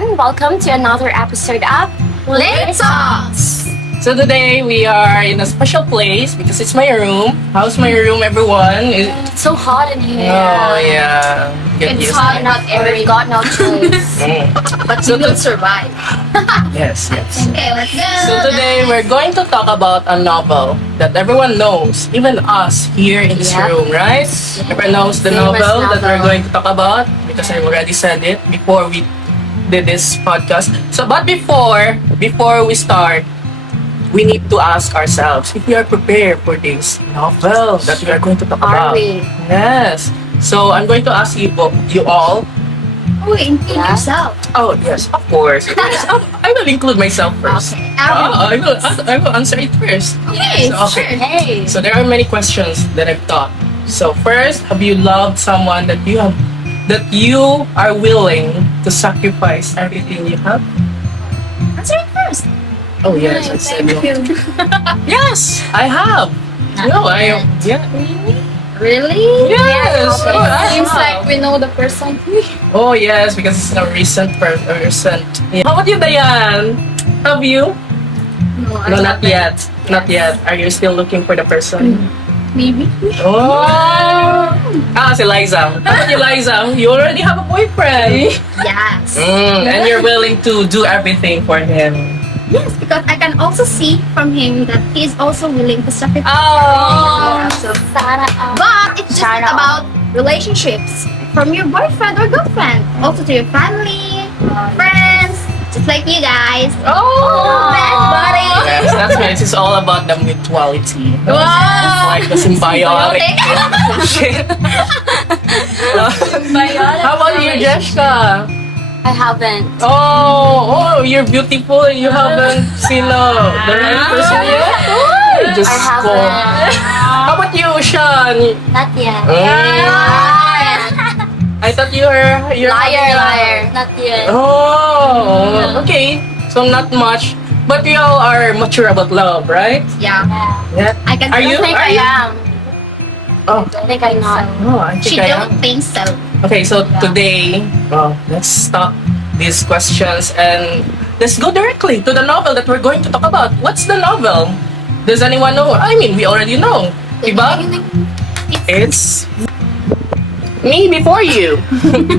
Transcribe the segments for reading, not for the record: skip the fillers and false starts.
everyone. Welcome to another episode of Late Talks! So today we are in a special place because it's my room. How's my room, everyone? It's so hot in here. Oh yeah. Get It's used hot, to it. not But every. we got no choice. But you will survive. Yes, yes. Okay, let's go. So today we're going to talk about a novel that everyone knows, even us here in this Yep. room, right? Everyone knows the Famous novel that we're novel. going to talk about because I already said it before we did this podcast. So, but before we start, we need to ask ourselves if we are prepared for this novel that we are going to talk Are about. we? Yes. So I'm going to ask you all. Oh, include Yeah. yourself. Oh yes, of course. Yes, I will include myself first. Okay. I will answer it first. Okay, So, sure. Hey. So there are many questions that I've thought. So first, have you loved someone that you are willing to sacrifice everything you have? Answer it first. Oh yes, I said no. you. Yes, I have. No, I yeah. Really? Yes. Oh, I Seems have. like we know the person. Oh yes, because it's a recent. Yeah. How about you, Diane? Have you? No, No, not yet. Not yet. Are you still looking for the person? Maybe. Oh. Si Liza. How about you, Liza? You already have a boyfriend. Yes. And you're willing to do everything for him. Yes, because I can also see from him that he is also willing to sacrifice. Oh. So, Sana all. but it's just Sana all. about relationships from your boyfriend or girlfriend, also to your family, friends, just like you guys. Oh. Best buddy. Yes, that's why it's all about the mutuality. Wow. Like the symbiotic. How about you, Jessica? I haven't. Oh, you're beautiful and you haven't seen the right person yet? Oh, just I go. haven't. How about you, Sean? Not yet. I thought you're Liar. Not yet. Oh, okay. So not much, but you all are mature about love, right? Yeah. Yeah. I can Are I you? don't think Are I you? am. Oh, I think I'm not. I She think I don't am. think so. Okay, so today, let's stop these questions and let's go directly to the novel that we're going to talk about. What's the novel? Does anyone know? I mean, we already know. Diba? It's Me Before You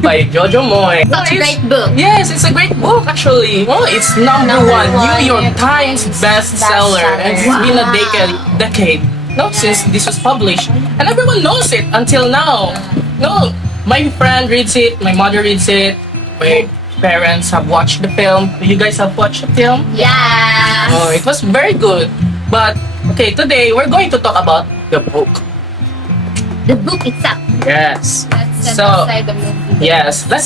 by Jojo Moyes. Such a great book. Yes, it's a great book actually. Well, it's number one New York Times bestseller. And it's been a decade. No, since this was published. And everyone knows it until now. No, my friend reads it, my mother reads it, my parents have watched the film. You guys have watched the film? Yes. Oh, it was very good. But okay, today we're going to talk about the book. The book itself. Yes. Let's set So- aside the movie. Yes, let's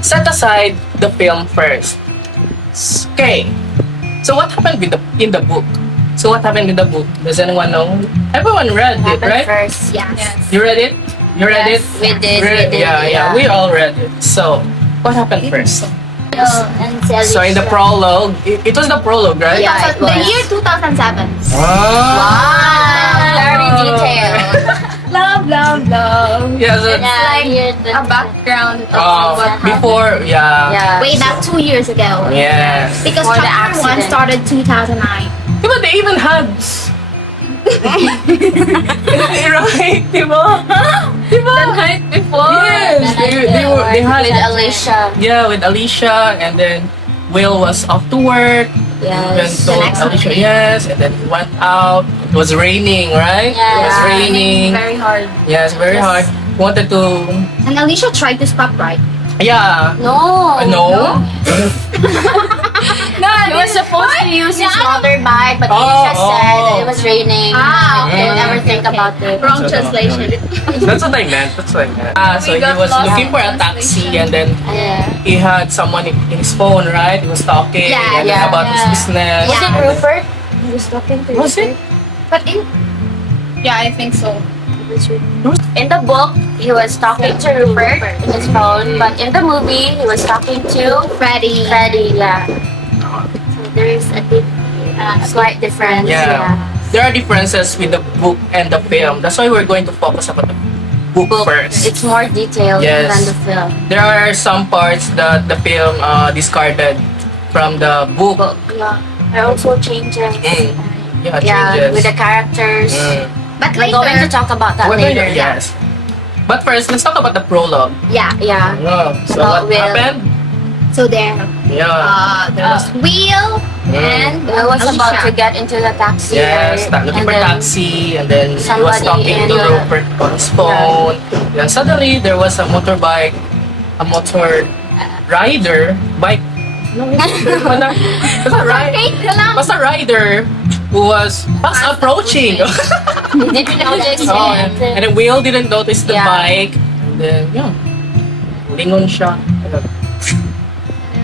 set aside the film first. Okay. So what happened in the book? So what happened in the book? Does anyone know? Everyone read it, Happened right? first. Yes. You read it? You read Yes, it? We did. Yeah, we all read it. So what happened first? And So in the prologue, it was the prologue, right? Yeah, it The was. year 2007. Ah. Very detailed. Love. Yeah, so, A background of uh, what happened. before, yeah. Way back 2 years ago. Yes. Because Before the chapter 1 accident. started 2009. Diba they even had right, diba? Diba? The night before. Yes, they had with Alicia. Yeah, with Alicia, and then Will was off to work. Then Yes. told next Alicia morning. yes, and then he went out. It was raining, right? It was Yeah. raining. Very hard. Yes, very Yes. hard. Wanted to, And Alicia tried to stop, right? yeah. No. No. He was supposed to use his motorbike, but Oh, Alicia said that oh. it was raining. Ah, okay. Don't ever think about it. Wrong So, translation. That's what I meant. That's what I meant. So We he got was lost looking in for a taxi, and then Yeah. he had someone in his phone, right? He was talking Yeah, and then yeah, about his yeah. business. Was it Rupert? He was talking to Was Rupert. it? But in... Yeah, I think so. In the book, he was talking to Rupert in his phone, but in the movie, he was talking to Freddie. Freddie. Yeah. So there is a slight difference. Yeah. There are differences with the book and the film. That's why we're going to focus about the book first. It's more detailed Yes. than the film. There are some parts that the film discarded from the book. Book, yeah. There are also changes. Yeah, Yeah, changes. with the characters. But We're going to later, talk about that We're going later. to- yes. But first, let's talk about the prologue. yeah. Yeah. So About what Will. happened? So there, Yeah. there was Will and Will was about to Alicia. get into the taxi. Yes, right? looking And for then taxi, and then he was somebody talking in to the- Rupert on his phone. Then suddenly there was a motor rider, bike. No, basta rider who was fast approaching. He didn't notice Oh, it. and then Will didn't notice the Yeah. bike. And then, yeah, lingon siya. And then,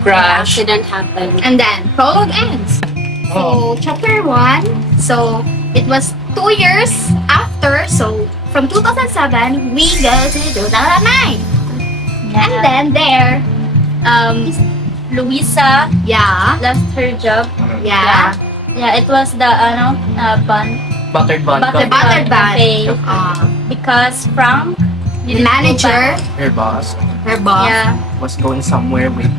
crash. Accident happened. And then prologue ends. Oh. So chapter 1, so it was 2 years after, so from 2007 we go to 2009. And then there, Luisa yeah, left her job. yeah, Yeah, it was the bun Buttered bun. Buttered Buttered bun. cafe uh, because Frank the manager, Her boss her boss, yeah was going somewhere with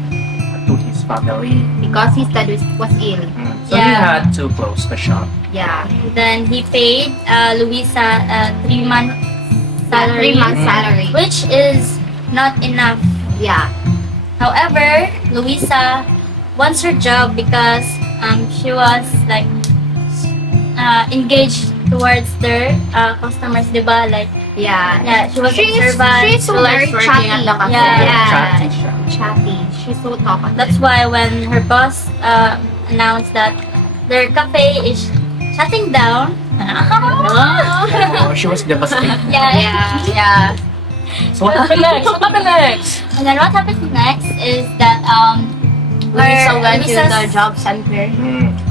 to his family. because his dad was ill. So he Yeah. had to close the shop. Yeah, then he paid Luisa 3 month yeah, salary, 3 months salary. which is not enough. Yeah, However, Luisa wants her job because she was like engaged towards their customers, diba? Like yeah. yeah, she was She's observant. so She likes very working chatty. at the cafe. Yeah. Chatty siya. Chatty. She's so talkative. That's why when her boss announced that their cafe is shutting down, Oh, she was devastated. yeah. Yeah. So what happened next? What happened next? And then what happens next is that Luisa went to Luisa's- the job center.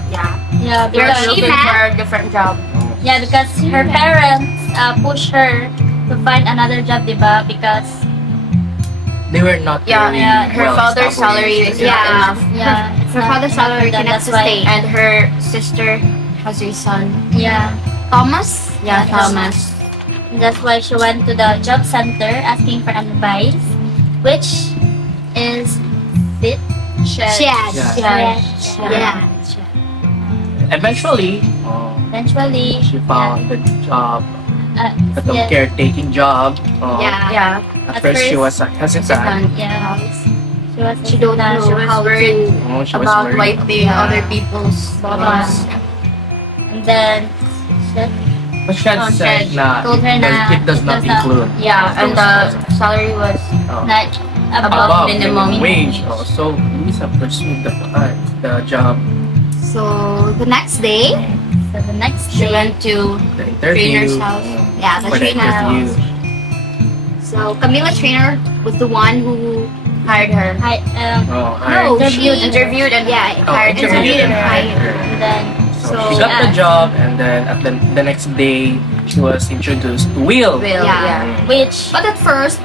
Yeah. yeah They're because looking met- for a different job. yeah because her parents push her to find another job, diba? Because They were not Yeah, really her well father's salary established. is not Yeah. enough. yeah, it's Her not father's enough salary for them. cannot That's why- sustain. And her sister has a son. Yeah, Thomas. Yeah, Yeah, Thomas. that's why she went to the job center asking for advice, which is it. Shed. Yeah. Yeah. Eventually, Eventually, she found the job, the yeah. caretaking job. Yeah. Yeah. At At first, she first, was hesitant. Yeah. She was She don't hesitant. know She was how worried Oh, she was about worried. wiping Yeah. other people's bottles. And then she, But Shed Oh, said Shed na told her it does not include Yeah, and the salary was like above minimum wage. Oh, so Lisa pursued the job, So the next day, so the next she day. went to the interview. Trainer's house. yeah, the For the trainer. interview. So Camila Trainer was the one who hired her. Hi, Oh, No, hired. she- Interviewed and yeah, Oh, hired her. interviewed and hired hired her. and then So So, she got the yeah. job, and then at the next day, she was introduced to Will. Will, Yeah. yeah. which But at first,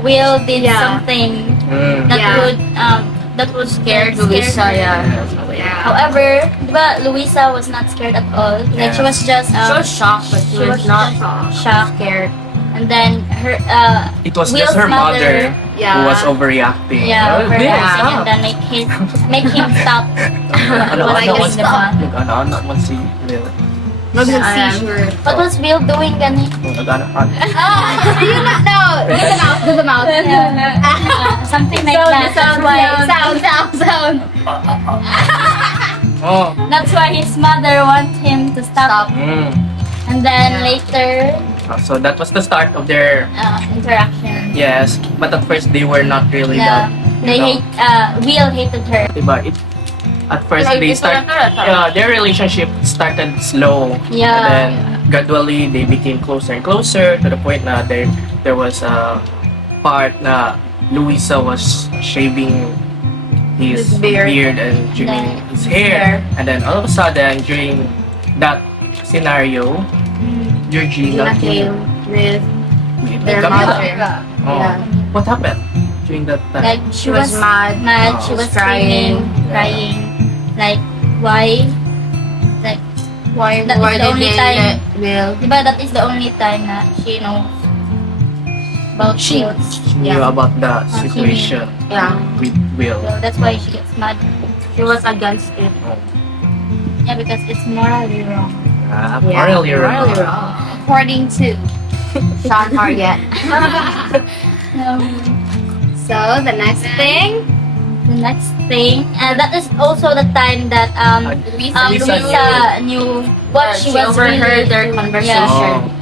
Will did Yeah. something Mm. that Yeah. would Scared Luisa, yeah. yeah. However, diba, Luisa was not scared at all. Like she Yeah. was just She was shocked, but she she was was not just shocked. scared. And then her It was Will's just her mother Yeah. who was overreacting. yeah, Oh, overreacting, Will, and then make him stop. Ano, What ano, was ano, the fun? nag-ano man si Will. Mag-seizure. What was Will doing, gani? Nag-ano. Do you not know? Do the mouth. Do the mouth. Something like that. That's why. Sound. Oh. That's why his mother want him to stop. Mm. And then later, So that was the start of their interaction. yes, but at first they were not really Yeah, that. they hate. Will hated her. Diba? At first Like, they it's not their relationship started slow. Yeah. And then gradually they became closer and closer to the point na there was a part na Luisa was shaving his His beard. and trimming Then his hair. And then all of a sudden during that scenario, Georgina Gina came with their Camila. mother. Oh. Yeah. What happened during that time? Like She was mad. Oh. She was Crying. crying. Like why? Like Why That is the they only didn't time- let Will? diba that is the only time na she knows about She- Wills. She knew about the situation Yeah. with Will. So that's why she gets mad. She was against it. Yeah, because it's morally wrong. Morally wrong. Morally wrong. According to. Sean Harriet. So the next thing. The next thing, and that is also the time that Lisa Lisa knew what she was overheard really their into. conversation. Oh.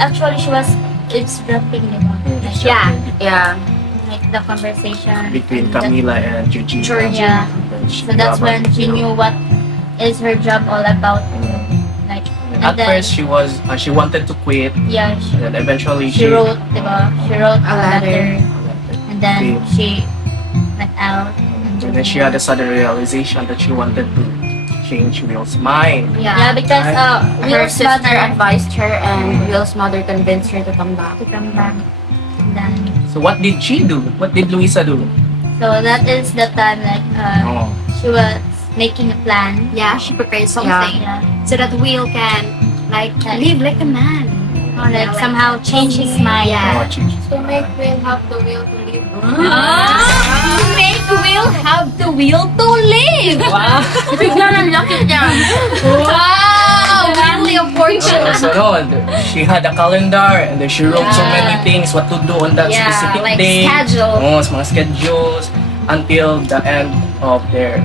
Actually, she was eavesdropping, di ba? Like, Yeah. Yeah. like the conversation Between and Camila and Georgina. Yeah. She So knew that's about when she Will. knew what is her job all about. Like, and At then, first, she wanted to quit, yeah, and then eventually she wrote, di ba? She wrote a letter, and then Okay. she went out. And then she had a sudden realization that she wanted to change Will's mind. Yeah, because Her Will's sister mother advised her, and Will's mother convinced her to come back. to come back. And then, So what did she do? What did Luisa do? so that is the time like Oh. she was making a plan. Yeah, she prepared something Yeah. so that Will can live like a man. Or like somehow change his mind. Yeah. Oh, change. To make Will have the will to live. Make Will have the will to live. Wow. Bigla ng lucky niya. Wow, really of fortune. So no, she had a calendar and then she wrote so many things what to do on that Yeah, specific like day. schedule. Oh, mga schedules until the end of their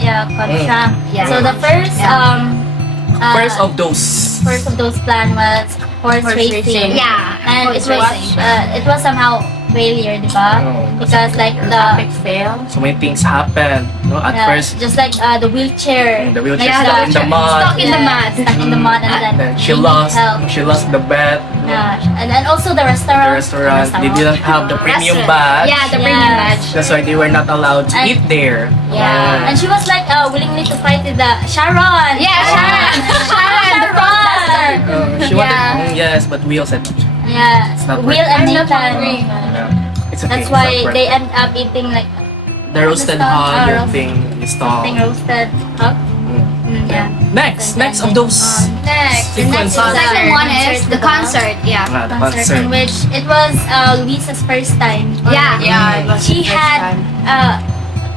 Yeah, contract. Yeah. So the first first of those. first of those plan was horse racing. Yeah, And horse it was racing. it was somehow failure, di ba? Oh, Because like Epic the fail. so many things happened. No, at first just like the wheelchair. the wheelchair Yeah, stuck in the mud. Stuck in the mud. Stuck in the mud, and then And then she they need lost. help. She lost the bet. Yeah, and then also the The restaurant. restaurant. They didn't have the premium Restaurant. badge. Yeah, the premium Yeah. badge. That's why they were not allowed to And- eat there. Yeah, and she was like willingly to fight with the Sharon. Yeah, Sharon. Sharon, the broadcaster. She wanted, yes, but Will said, Yeah, not Will and I'm not Nathan. hungry. it's okay. That's it's why not worth they it. end up eating like The roasted the stall, hog roast- thing is stall. something roasted hog. Yeah. Next, And next then, of those Next. The next sequences. is Second one is the diba? concert. Yeah. The Concert in which it was Luisa's first time. Yeah. Yeah, it was She the first had time. a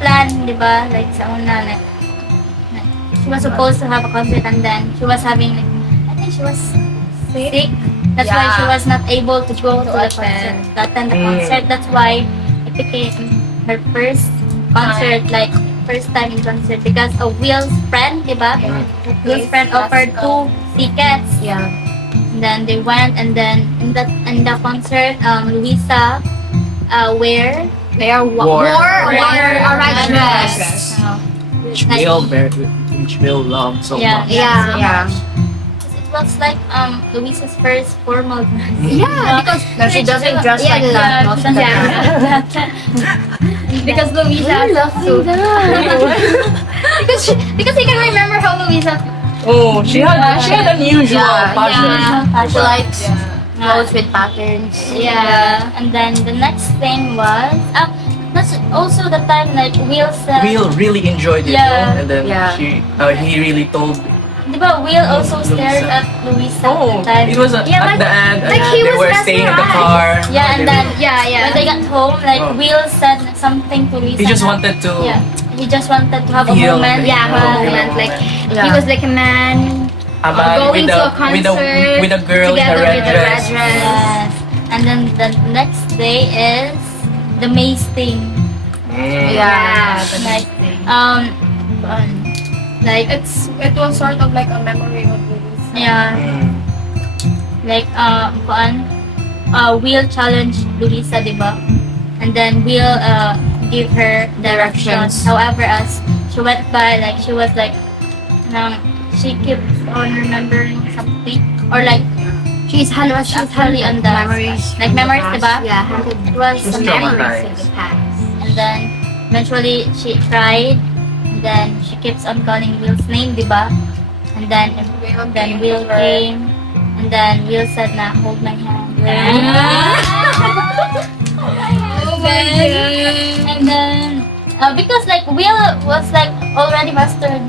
plan, di ba? Like sa una, like, she was supposed to have a concert and then she was having like, I think she was sick. That's why she Yeah. was not able to go to the concert, to attend the concert. That's why it became her first concert, like first time in concert because of Will's friend, di ba? Will's friend offered 2 tickets. Yeah. And then they went, and then in the concert, Luisa wear They are Wore a red dress. Which Will loved so Yeah, much. Yeah. Yeah. It was like Luisa's first formal dress. Yeah, because No, she doesn't dress Yeah, like that. Most of the yeah. time. because Luisa loves to. because he can remember how Luisa. Oh, she had unusual passion. She likes clothes with patterns. Yeah. And then the next thing was that's also the time like Will said. Will really enjoyed it, Yeah. no? And then Yeah. he really told. Di ba Will also stared Luisa. at Luisa Oh, at the time. it was at Yeah, the end. like and he they was were staying in the car. Yeah, and They then Yeah, when they got home, like Oh. Will said something to Luisa. he just na- wanted to. Yeah, he just wanted to have a Feel moment. the- Yeah, Oh, moment. Like he Yeah. was like a man A man going with to a, a concert with a girl in a together red with a red dress. dress. Yes. And then the next day is the maze thing. Yeah. Like like It was sort of like a memory of Luisa. yeah, like Will challenge Luisa, diba? And then Will give her directions. Directions. However, as she went by, like she was like, she keeps on remembering something or like She's actually on the like memories, diba? Yeah, It was She's the memories. traumatized. of the past. And then eventually she cried. And then she keeps on calling Will's name, diba? And then Will came. And then Will said na, hold my hand. And then because like Will was like already mastered.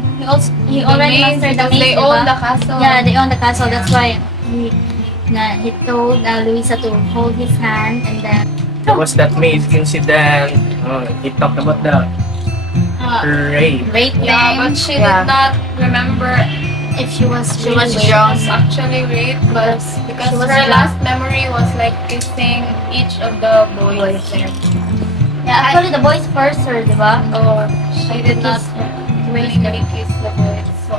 He already mastered the maze, They diba? own the castle. Yeah, they own the castle. That's why he told Luisa to hold his hand, and then There was that maid incident. He talked about the rape. rape Yeah, him but she Yeah. did not remember if she was She was she drunk. was actually raped, but because She was her drunk. last memory was like kissing each of the boys there. Yeah, actually the boys first her, di ba? Or she did not Rape really kiss the boys. So,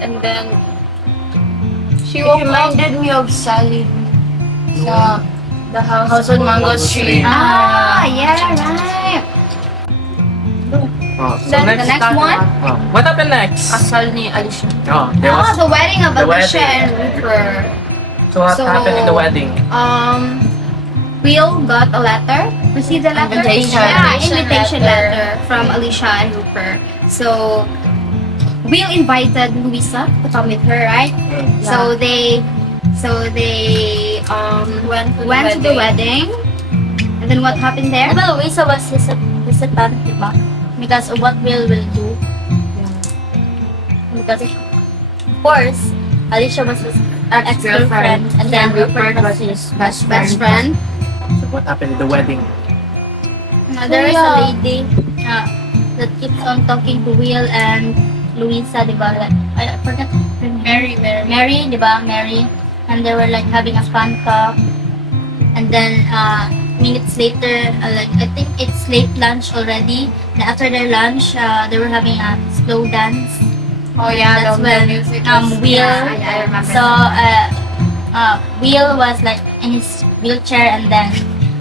and then she It woke up reminded me of Sally sa the house House on Mango Street. Yeah, right. So Then next, The next one? what happened next? Kasal ni Alicia. There was The wedding of the Alicia wedding. and Rupert. so what So- happened in the wedding? Will got a letter. Received a letter. Invitation. Yeah, Invitation invitation letter. letter from Alicia and Rupert. So Will invited Luisa to come with her, right? So they went went to the wedding. And then what happened there? Diba Luisa was hesitant, di ba? Because of what Will do. Because of course, Alicia was his ex-girlfriend, and then Rupert was his best friend. So what happened in the wedding? There is a lady that keeps on talking to Will and Luisa, di ba? Like, I forgot her name. Mary, di ba? Mary. And they were like having a fun cup. And then minutes later, like I think it's late lunch already. And after their lunch, they were having a slow dance. Oh yeah, That's the when music Will. I remember. So Will was like in his wheelchair, and then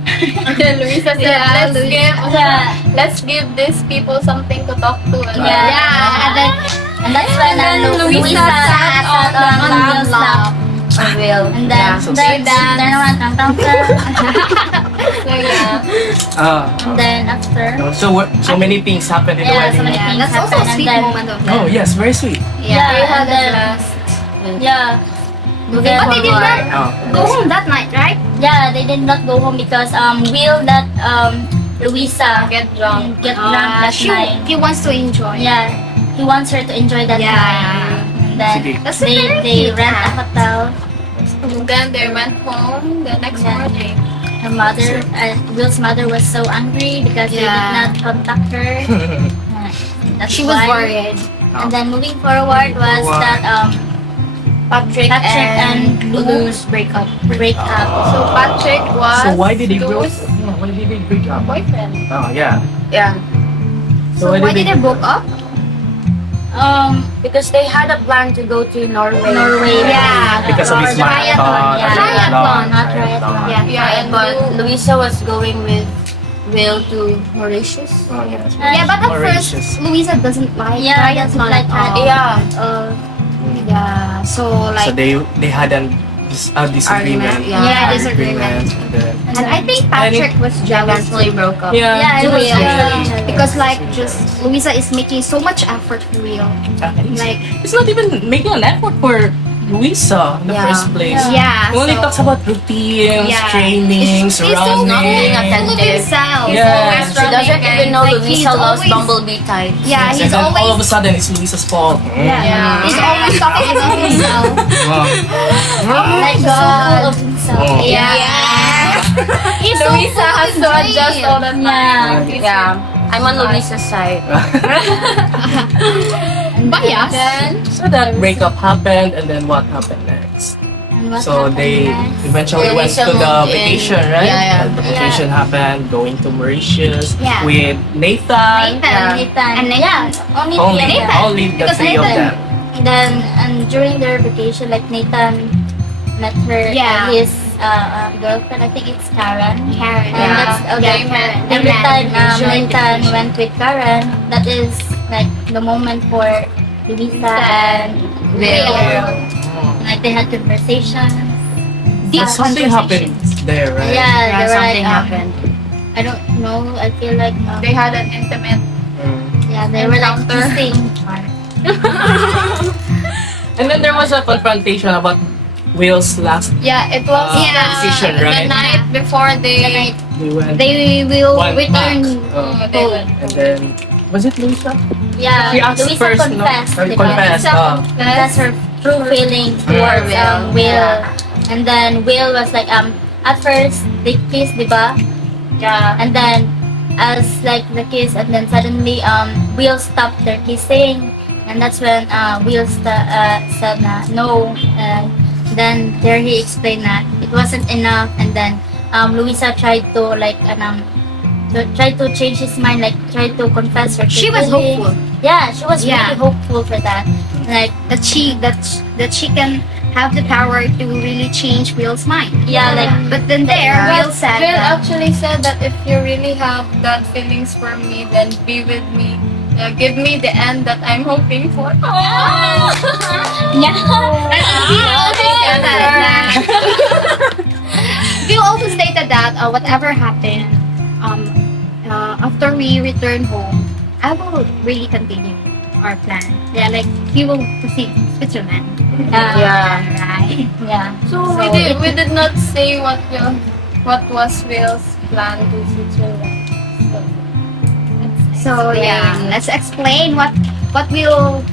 And then Luisa said, Yeah, let's give these people something to talk to. And and that's when Luisa sat on Will's lap. Will. And then So turn around, tang. so yeah. And then after, So many things happened in the yeah, so wedding. many things That's also a happened, and sweet then moment of them. Oh yes, very sweet. yeah, They had and a then blast. yeah. But they did not Oh. go home that night, right? Yeah, they did not go home because Will let Luisa Get drunk. get drunk that night. He wants to enjoy. Yeah, he wants her to enjoy that Yeah. night. And then Sige. That's a very they cute rent a act. hotel. And then they went home the next Yeah. morning. Her mother, Will's mother, was so angry because they did Yeah. not contact her. That's She was why. worried. And then moving forward was Wow. that Patrick and Lou's break up. So Patrick was So why did they break? Lou's Why did they break up? boyfriend. Oh yeah. Yeah. So why did they broke up? Because they had a plan to go to Norway. Yeah. Because of his marathon. Yeah. Triathlon, not triathlon. Yeah. Yeah, and But Luisa was going with Will to Mauritius. Oh yes. Yeah, but at Mauritius. first Luisa doesn't like Yeah, that's triathlon like at all. Yeah. Yeah. So So like, they had a disagreement. Argument, yeah. Yeah, disagreement. And then, and I think Patrick was jealous Eventually broke up. Yeah, it was Will. actually because like just Luisa is making so much effort for Will. Like It's not even making an effort for Luisa in the Yeah. first place. yeah. He only so- talks about routines, Yeah. trainings, He's so surroundings. not being full of attentive. himself. Yeah. She doesn't even know Like, Luisa he's loves always- Bumblebee types. Yeah, And he's then all of a always sudden it's Luisa's fault. yeah. He's always talking about himself. like so full of himself. Oh. Yeah. He's so Luisa full of has to himself. adjust all the time. Yeah. I'm on Luisa's side. Bias. Then So that breakup happened, and then what happened next? And what So happened they next? eventually went Luisa to the moved in. vacation, right? Yeah, yeah. The vacation happened, going to Mauritius Yeah. with Nathan. Nathan. And Yeah, only Only, three of them. only the Because three of Nathan- them. And then during their vacation, like Nathan met her Yeah. his girlfriend. I think it's Karen. Karen. And Yeah. that's okay. They met. Every They time met during Nathan went with Karen, that is like the moment for Luisa and Will. Like they had conversations. Deep Something happened there, right? Yeah, they were something like, happened. I don't know. I feel like they had an intimate. yeah, they were like encounter. kissing. And then there was a confrontation about Will's last. Yeah, it was Decision, right? the night before they. They went. They will One return. They went. And then was it Luisa? Yeah, She asked Luisa first, no? confessed. Or diba? confessed. That's her true feelings towards Will. Will. And then Will was like at first they kissed, diba? Yeah. And then as like the kiss, and then suddenly Will stopped their kissing, and that's when Will said na no, and then there he explained that it wasn't enough, and then Luisa tried to like try to change his mind, like try to confess her She was feelings. hopeful. Yeah, she was Yeah. really hopeful for that. Like That she can have the power to really change Will's mind. yeah, like But then there, Will said Will that actually said that if you really have that feelings for me, then be with me. Give me the end that I'm hoping for. yeah. Will also stated that whatever happened, after we return home, I will really continue our plan. Yeah, like he will proceed to Switzerland. Yeah. Right. Yeah. So we did not say what was Will's plan to Switzerland. So yeah, let's explain what will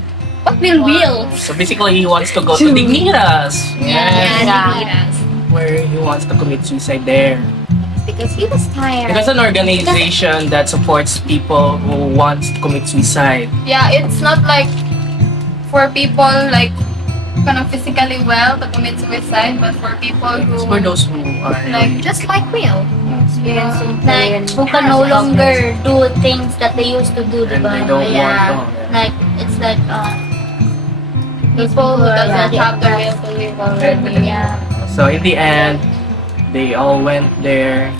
Will. So basically, he wants to go to Dignitas. Yeah. Where he wants to commit suicide there. Because he was tired. Because an organization that supports people who wants to commit suicide. Yeah, it's not like for people like kind of physically well to commit suicide, but for people It's who for those who are like Just like Will. Like who can no longer do things that they used to do, and diba? they don't Yeah. want to. Like it's like people who doesn't yeah. have the will to live already. Yeah. So in the end, they all went there.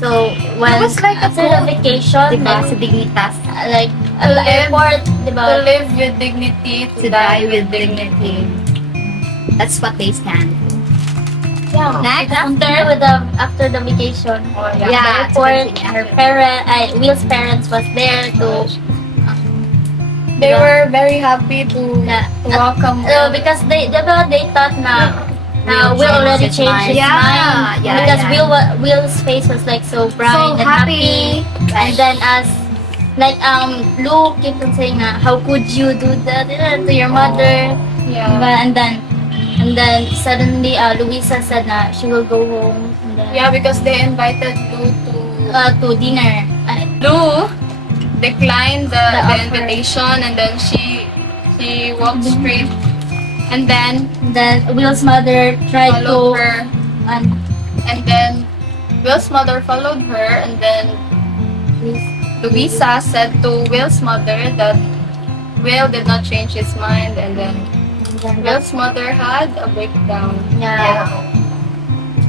So when It was like a after the goal, vacation, Diba? like, Sa Dignitas. like at the live- airport, To diba? live with dignity, to die with dignity. That's what they stand. Yeah. Next. After the vacation, Oh, at Yeah, the airport, it's her Will's parents was there to They were very happy to Yeah. welcome because they thought na Will already changed his Yeah, mind yeah, because yeah. Will's face was like so bright So and happy. and then as like Lou kept on saying how could you do that to your mother. Yeah. But, and then suddenly Luisa said na she will go home, and then Yeah, because they invited Lou to dinner. Lou declined the offer. invitation, and then she walked straight, and then Then Will's mother tried followed to her, and then Will's mother followed her, and then Luisa said to Will's mother that Will did not change his mind, and then Will's mother had a breakdown. yeah.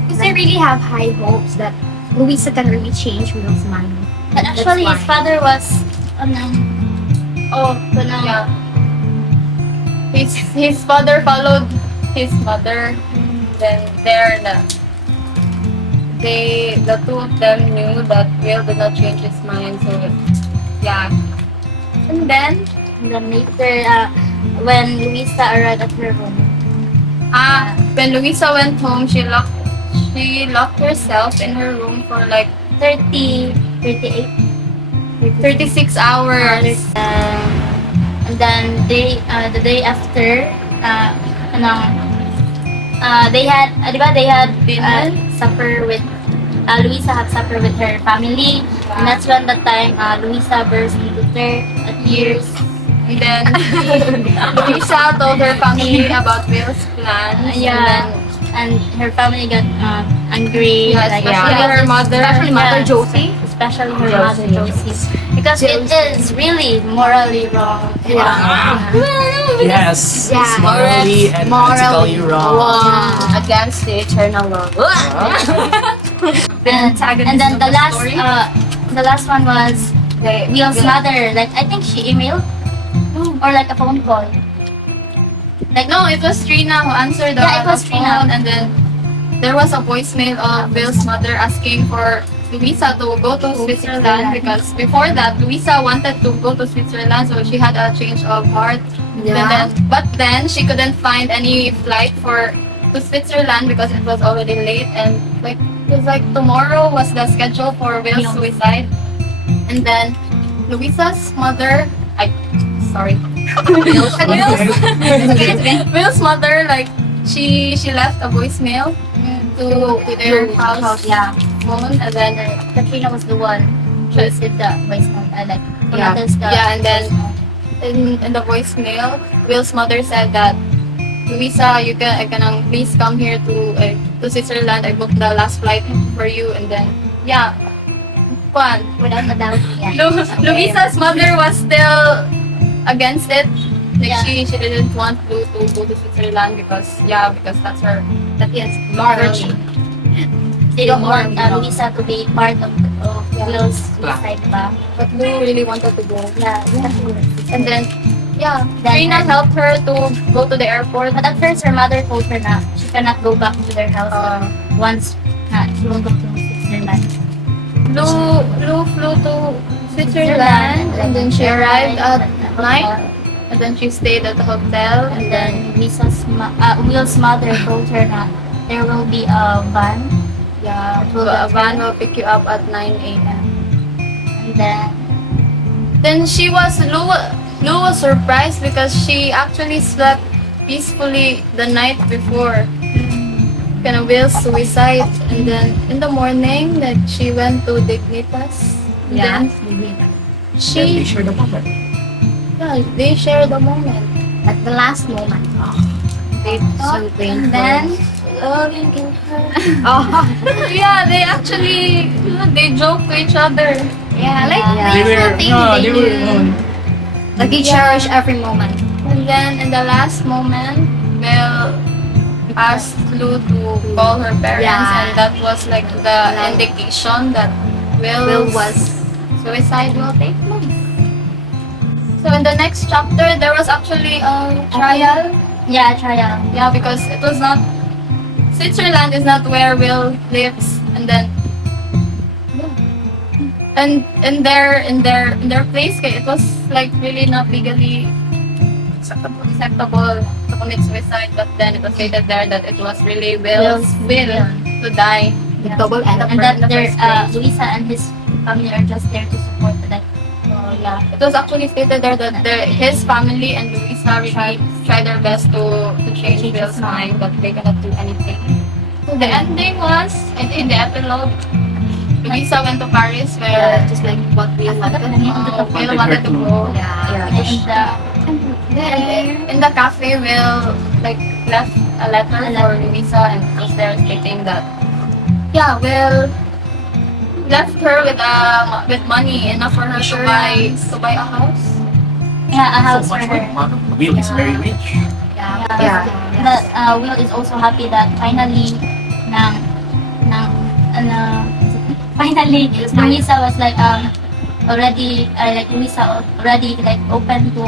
Because they really have high hopes that Luisa can really change Will's mind. But actually, his why. father was Yeah. His father followed his mother. Then the two of them knew that Will did not change his mind. So yeah. And then later, when Luisa arrived at her home, when Luisa went home, she locked herself in her room for like 38. 36 hours. And then the day after, they had Dinner? supper with Luisa had supper with her family, and that's when the time Luisa burst into tears. And then Luisa told her family about Will's plans. Yeah, and her family got angry. Yeah, especially her mother. Especially Mother Josie. Especially her mother Josie, because it is really morally wrong. Yes, Yeah. it's morally and ethically wrong. Against the eternal law. And then the last one was Will's mother. Like I think she emailed or like a phone call. Like No, it was Trina who answered the, Yeah, it was the phone, Trina. and then there was a voicemail of Will's mother asking for Luisa to go to Switzerland, because before that Luisa wanted to go to Switzerland, so she had a change of heart. But then she couldn't find any flight to Switzerland because it was already late, and like it was like tomorrow was the schedule for Will's suicide. And then Luisa's mother, Will's mother like she left a voicemail to their house Yeah. phone, and then Katrina was the one who received the voice note. Like, Yeah. others the Yeah, and then- voice note. in the voicemail, Will's mother said that, Luisa, I can please come here to Switzerland. I booked the last flight for you, and then yeah, fun. Without a doubt, yeah. Luisa's mother was still against it. Like Yeah. she didn't want to go to Switzerland because that's her. That is Virgin. They don't want Luisa to be part of Yeah. Will's suicide ba? But Lou really wanted to go. Yeah, And then yeah, Then- Trina helped her to go to the airport. But at first, her mother told her na she cannot go back to their house once na she will go to Switzerland. Lou flew to Switzerland, and then she arrived at night, and then she stayed at the hotel, And then Will's mother told her na there will be a van. yeah, Will a the van will pick you up at 9 a.m. And then Then Lou was surprised because she actually slept peacefully the night before. Kind of Will's suicide, and then in the morning, like she went to Dignitas. yeah, Then They she share the moment. they share the moment. at the last moment. They So and then yeah, they actually they joke to each other. yeah, like They were, like they cherish every moment. And then in the last moment, Mel asked Lou to call her parents, Yeah. and that was like the indication that Will Will's was suicide will take place. So in the next chapter, there was actually a trial. Yeah, trial. Yeah, because it was not Switzerland is not where Will lives, and then and in their place, it was like really not legally acceptable to commit suicide, but then it was stated there that it was really Will's will to die. Yeah. Double And that Luisa and his family are just there to support that. Yeah, it was actually stated there that his family and Luisa really tried their best to change Will's mind, but they cannot do anything. So the ending was, in the epilogue, Luisa went to Paris where just like what we wanted. Will wanted to go. And Then in the cafe, Will like left a letter for Luisa, and it was there stating that Will left her with money enough for her to buy a house. yeah, a house So for much her. money. Will is very rich. Yeah. That Will is also happy that finally finally Luisa was like already like Luisa already like open to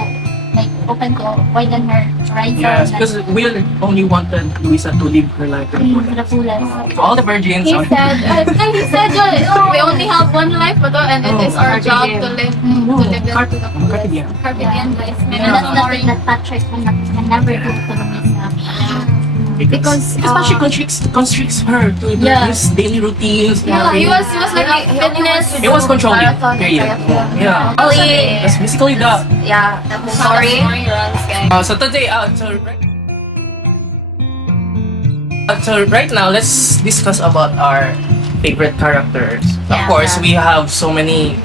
widen her horizon. Yes, because Will only wanted Luisa to live her life to the to the fullest. fullest. To all the virgins. He said, we only have one life, and it is our job to live it to the fullest. Carpe diem. Carpe diem, guys. And that's nothing that Patrick can never do to Luisa. Because she constricts her to his daily routines. Yeah, he was like a fitness. It was controlling. Period. Yeah. That's basically the. Sorry. So today, so right now, let's discuss about our favorite characters. Of course, we have so many.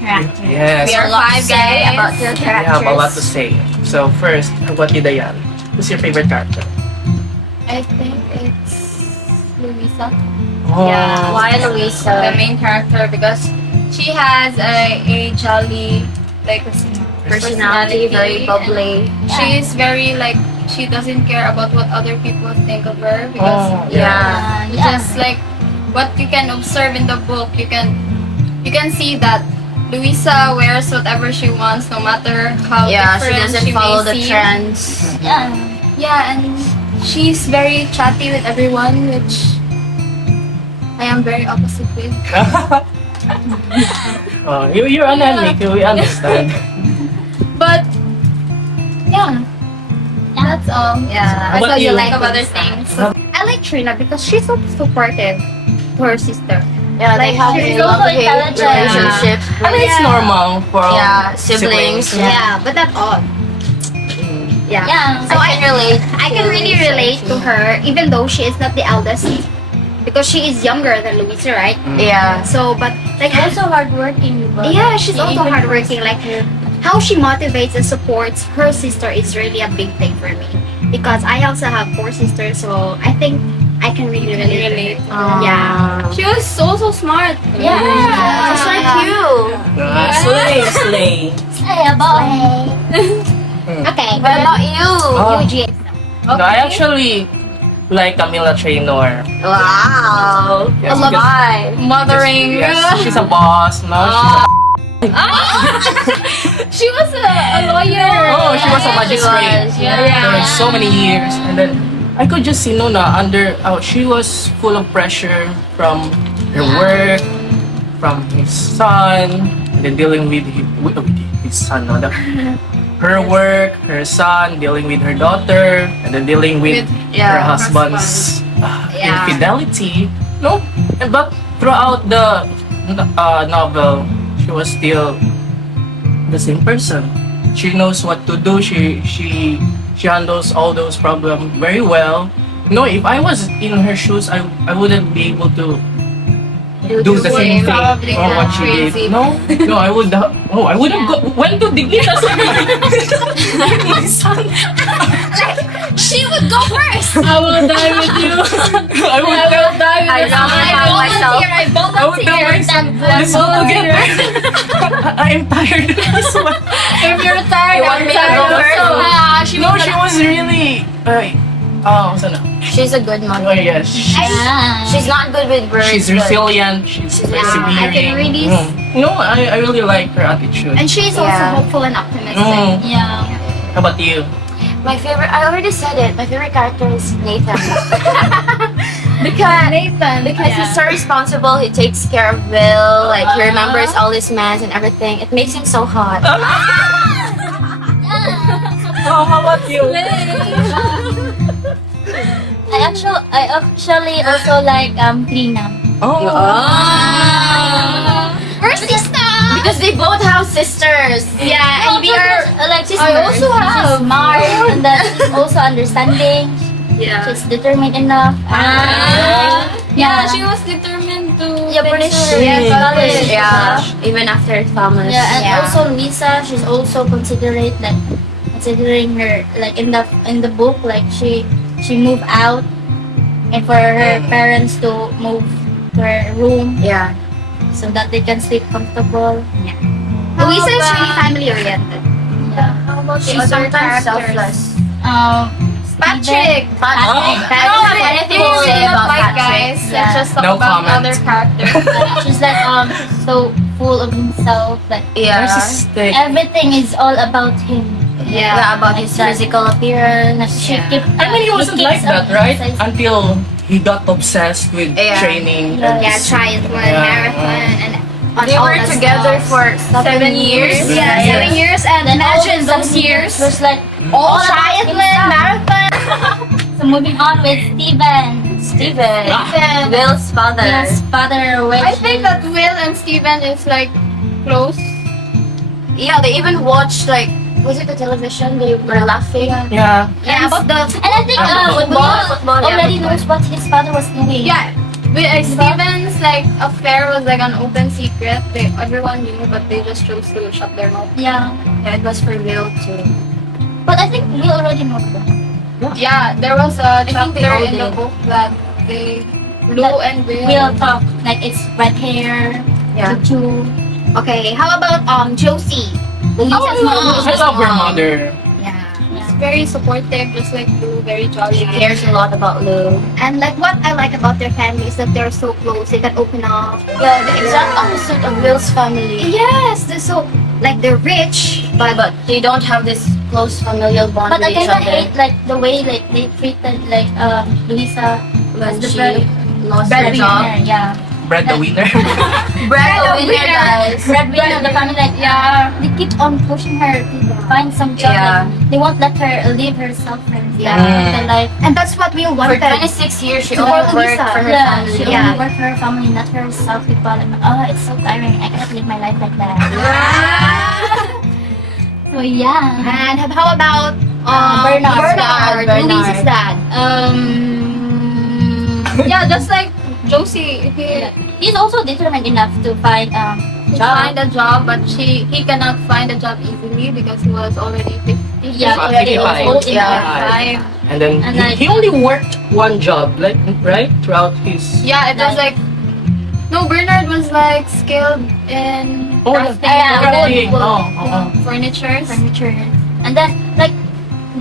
Yes. We are five guys. About your We have a lot to characters. say. So first, how about you, Dayan? Who's your favorite character? I think it's Luisa, Oh. Why the Luisa? main character, because she has a jolly like Personality, very bubbly. She is very like she doesn't care about what other people think of her, because Oh, Yeah. just like what you can observe in the book, you can see that Luisa wears whatever she wants, no matter how Yeah, she different doesn't she follow may the seem. trends. Yeah, and she's very chatty with everyone, which I am very opposite with. You're anemic. We understand. But yeah, that's all. Yeah. How about you? Like of other things. I like Trina because she's so supportive to her sister. Yeah, they have she's a also love-hate intelligent. relationship. I mean, it's normal for all Siblings. Yeah, but that's odd. Yeah. Yeah. So I can relate. I can really relate to her, even though she is not the eldest, because she is younger than Louisa, right? Yeah. So, but like, Also hardworking. But yeah, she's she also even hardworking. Like, how she motivates and supports her sister is really a big thing for me, because I also have 4 sisters, so I think I can really relate. to her. Yeah. She was so smart. Yeah. Just like you. Slay. Say about Okay. What about you? Oh. UG. No, I actually like Camila Traynor. Wow. Yes, I love because- I. Mothering. Yes, she's a boss. No, She was a lawyer. she was a magistrate. For so many years, and then I could just see Nona she was full of pressure from her work, from his son, and then dealing with his son. No, her work, her son, dealing with her daughter, and then dealing with her husband's infidelity. No, but throughout the novel, she was still the same person. She knows what to do. She handles all those problems very well. No, if I was in her shoes, I wouldn't be able to do the same thing Probably or what she crazy. did. No, I would have. Oh, I would have went to Dignitas. My son. She would go first. I will die with you. I would have. die with I you. found myself. I would tell my son, let's go together. I'm tired of this one. If you're tired, You want I'm me to tired go first? also. No, she was really. Sana. She's a good Oh mother. yes. She's not good with words. She's but resilient. She's persevering. I can really No, I really like her attitude. And she's also Yeah. hopeful and optimistic. Yeah. How about you? My favorite, I already said it. My favorite character is Nathan. because he's so responsible. He takes care of Will. Like he remembers all his mess and everything. It makes him so hot. Oh, how about you? I actually also like Trina. We're sisters. Because they both have sisters. Yeah, and we are like I also have. She's smart and that she's also understanding. yeah. She's determined enough. Yeah, she was determined to finish her college. Yeah, even after family. Yeah, and also Lisa, she's also considerate, like considering her, like in the book, like she moved out, and for her parents to move to her room Yeah. so that they can sleep comfortable. Louisa is really family oriented. Yeah. How about the She's other sometimes characters? selfless. Patrick. Patrick. Patrick. I don't have anything to say about Like Patrick. guys, Yeah. let's just talk No about comment. other characters. She's like so full of himself, like Yeah. Narcissistic. everything is all about him. Yeah, about his Like that. physical appearance. She keep, I mean, he wasn't keeps like that, on right? emphasizing- Until he got obsessed with Yeah. training. Yeah. Yeah, triathlon, marathon, and on They all were that together stuff. for 7 years. Yeah, Yeah. 7 years, and Then imagine all of a those sudden, years. it was like All about triathlon, himself. marathon. So moving on with Steven. Steven. Will's father. Yes, father. Which I think that Will and Steven is like close. Yeah, they even watched like, was it the television? They were laughing. Yeah. Yeah, about the and I think Football, yeah, already football. knows what his father was doing. Yeah, but Steven's like affair was like an open secret. Everyone knew, but they just chose to shut their mouth. Yeah. Yeah, it was for Will too. But I think we already know that. Yeah, there was a think they chapter all in the did. book that they Lou and Will. We'll talk like it's red hair, Yeah. Chuchu. Okay, how about Josie? Lisa's mom. I love her mother. Yeah. It's very supportive, just like Lou, very jolly. She cares a lot about Lou. And like what I like about their family is that they're so close. They can open up. Yeah, the exact opposite of Will's family. Yes, they're so like they're rich, but But they don't have this close familial bond But I with each kinda other. hate like the way like they treated like Luisa When as the she bread lost her job. breadwinner. Yeah. Brad the winner. Breadwinner, guys. Breadwinner of the family, like they keep on pushing her to find some job. Yeah. Like, they won't let her live herself and Yeah. the life. and that's what we For wanted. 26 years, she For only worked Lisa. for her Yeah, family. she Yeah. only worked for her family, not for herself. People like, oh, it's so tiring. I can't live my life like that. So yeah. And how about Bernard. Luisa's dad. Yeah, just like Josie, He's also determined enough to find he find a job, but he cannot find a job easily because he was already 50. yeah, Fifty-five. already old enough. Five. And then And he only worked one job, like right throughout his. Yeah, it was like no. Bernard was like skilled in Oh, crafting, crafting. furniture. And then like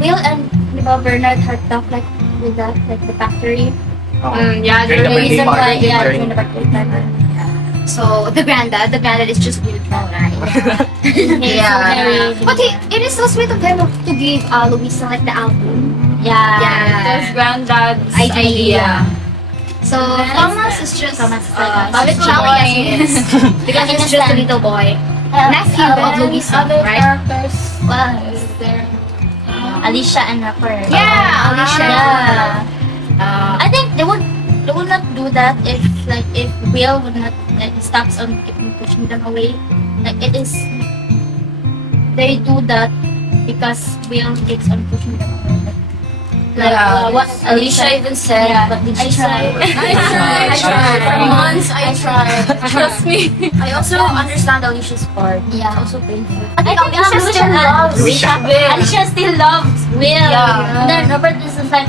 Will and Bernard had talk like with that, like the factory. Yeah, During the birthday reason why, party. yeah, During- during the birthday party. So the granddad is just neutral, right? Yeah. But it is so sweet of him to give Luisa like the album. Yeah. It was granddad's Idea. So Then Thomas is just Thomas is like a bit little chubby as boy. he is because he's just a little boy. Nephew of Luisa, Other right? characters Well, is there. Alicia and Rapper. Yeah, Alicia. Yeah. Uh, I think they would not do that if Will would not like stops on keeping pushing them away. Like it is, they do that because Will keeps on pushing them away. Like what Alicia even said, yeah, but did she I tried. try? I tried. For months, I tried. Trust me. I also understand Alicia's part. Yeah. It's also painful. I think Alicia still loves Alicia still loves Will. Yeah. And then Robert is just like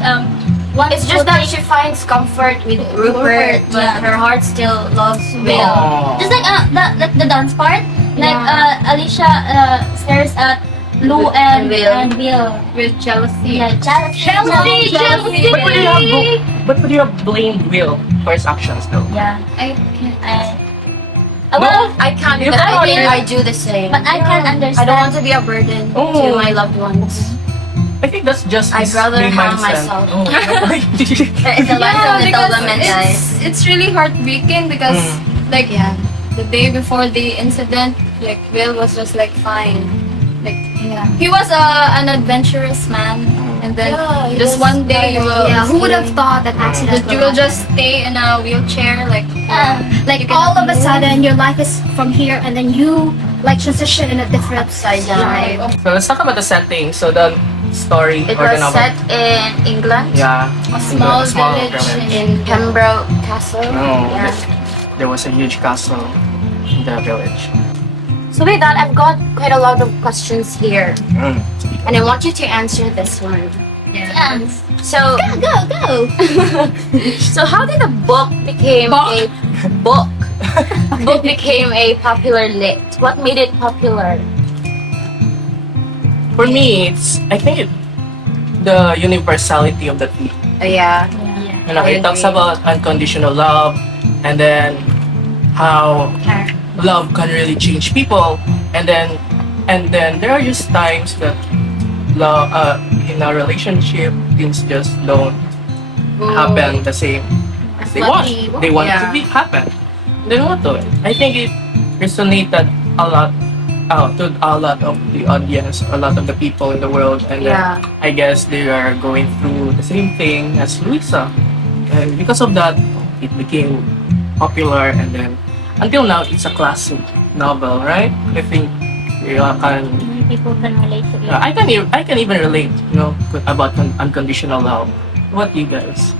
one. It's just that she finds comfort with Rupert, but yeah. her heart still loves Will. Aww. Just like the dance part, like Alicia stares at Lou And and Will. Will. With jealousy. Yeah, jealousy. But would you have blamed Will for his actions though? Yeah. I can't. Well, I can't, You but I can't. think I do the same. but I can I understand. don't want to be a burden Oh. to my loved ones. I think that's just I'd his rather main hang mindset. myself. Oh. It's a life of little because women, guys. it's really heartbreaking because like Yeah. the day before the incident, like Will was just like fine. Like Yeah. he was an adventurous man, and then Yeah, he just was one day you will yeah, who would have thought that accident you will just stay in a wheelchair like like all of a sudden your life is from here and then you like transition in a different Upside down. life. So let's talk about the setting. So the story It or the was novel. set in England, Yeah. a small Small village village. in Pembroke Castle. Oh, Yeah. there was a huge castle in the village. So with that, I've got quite a lot of questions here, Mm. and I want you to answer this one. Yeah. So, Go. so how did the book became a book? Book became a popular lit. What made it popular? For me, I think the universality of the theme. Yeah. You know, I it talks agree. about unconditional love, and then how love can really change people, and then there are just times that love in a relationship things just don't happen the same as they want. They want to be happen. Then what to it? I think it resonated a lot to a lot of the audience, a lot of the people in the world, and then Yeah. I guess they are going through the same thing as Luisa, and because of that, it became popular, and then until now, it's a classic novel, right? I think you can. Many people can relate to it. I can even relate, about unconditional love. What do you guys?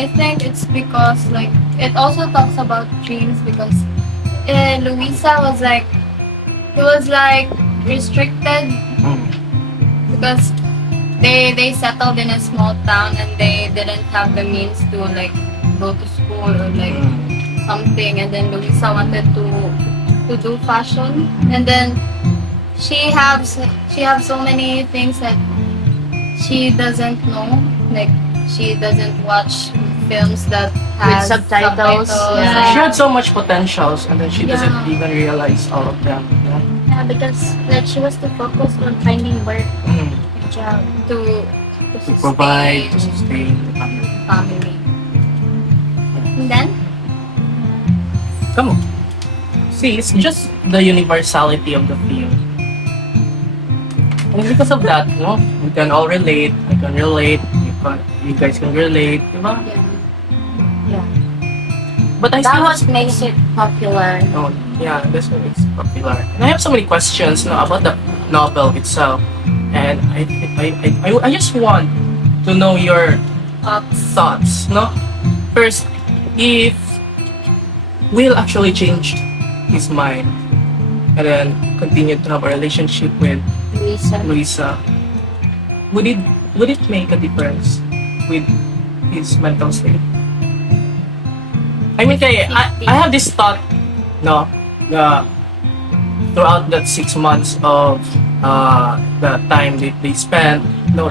I think it's because like it also talks about dreams because Luisa was like he was like restricted because they settled in a small town and they didn't have the means to like go to school or like something, and then Luisa wanted to do fashion, and then she has so many things that she doesn't know, like she doesn't watch films that has subtitles, yeah. She had so much potentials, and then she doesn't even realize all of them. Yeah, because like she was too focused on finding work and job. to To provide, to sustain the family. family. And then Come on. See, it's just the universality of the film. And because of that, we can all relate. I can relate. You guys can relate, diba? Yeah. But I That's still what makes it popular. Oh, yeah, that's why it's popular. And I have so many questions about the novel itself. And I just want to know your thoughts, no? First, if Will actually changed his mind and then continued to have a relationship with Luisa, would it make a difference with his mental state? I mean, kaya, I have this thought, no, throughout that 6 months of the time that they spent, no,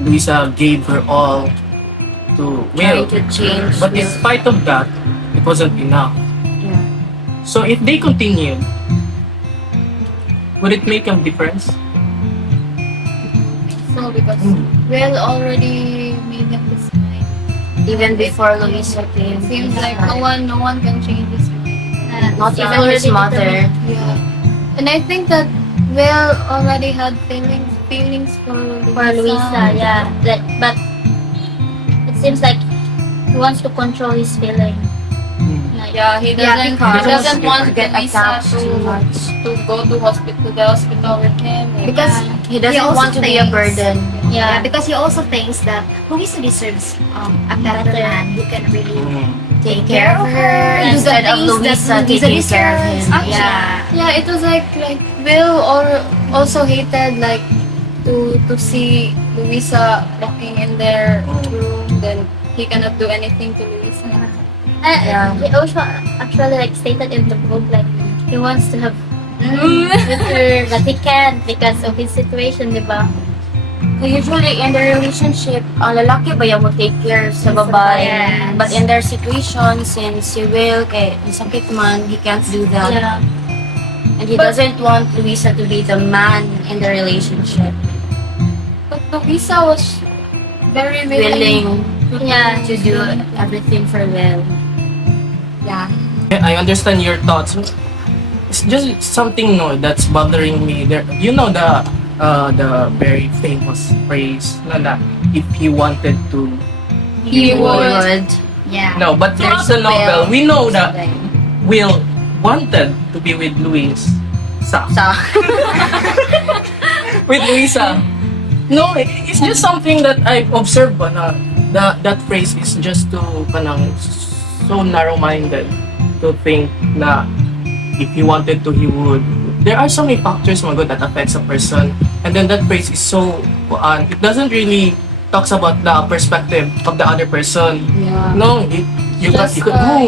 Luisa gave her all to Will. Trying to change. But in spite of that, it wasn't enough. Yeah. So if they continued, would it make a difference? So because Will already made up his mind. Even before Luisa came. It seems like no one can change his mind. Not So even his already mother. Yeah. And I think that Will already had feelings for Luisa, yeah. But it seems like he wants to control his feeling. Like, Yeah, he doesn't, because he doesn't want to get Luisa attached too much. to go to the hospital with him. Like, Because He doesn't also want to be a thinks- burden. Yeah, yeah. because he also thinks that Luisa deserves a better man who can really take care of her, do the Instead of things Luisa that Luisa taking care of deserves. him. Yeah. yeah, it was like Will also hated like to see Luisa walking in their room, then he cannot do anything to Luisa. Yeah. He also actually like stated in the book like he wants to have with her, but he can't because of his situation, di ba? So usually in the relationship, ang lalaki ba yung take care sa babae? Yes. But in their situation, since si Will, kay sakit man, he can't do that. Yeah. And he doesn't want Luisa to be the man in the relationship. But Luisa was very willing. Willing Yeah. to do everything for Will. Yeah. I understand your thoughts. It's just something no that's bothering me. There, you know the very famous phrase na if he wanted to, He would. Yeah. no. But there's a novel. We know that Will wanted to be with Luisa. With Luisa. No, it's just something that I've observed. That phrase is just to kanang so narrow-minded to think na if he wanted to, he would. There are so many factors mga that affects a person, and then that phrase is so it doesn't really talks about the perspective of the other person. Yeah. No, you could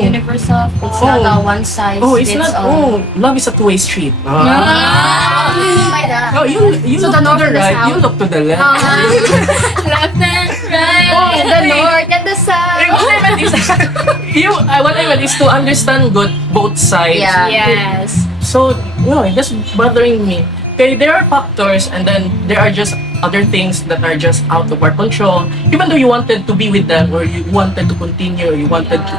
Universal. It's Oh. not a one size it's fits not. all. Love is a two-way street. By that. Oh, you So look the north to the and the right, south? you look to the left. Left and right. Oh, The north and the south. what I meant is, what I meant is to understand both sides. Yeah. Yes. So, that's bothering me. Okay, there are factors and then there are just other things that are just out of our control. Even though you wanted to be with them or you wanted to continue, you wanted to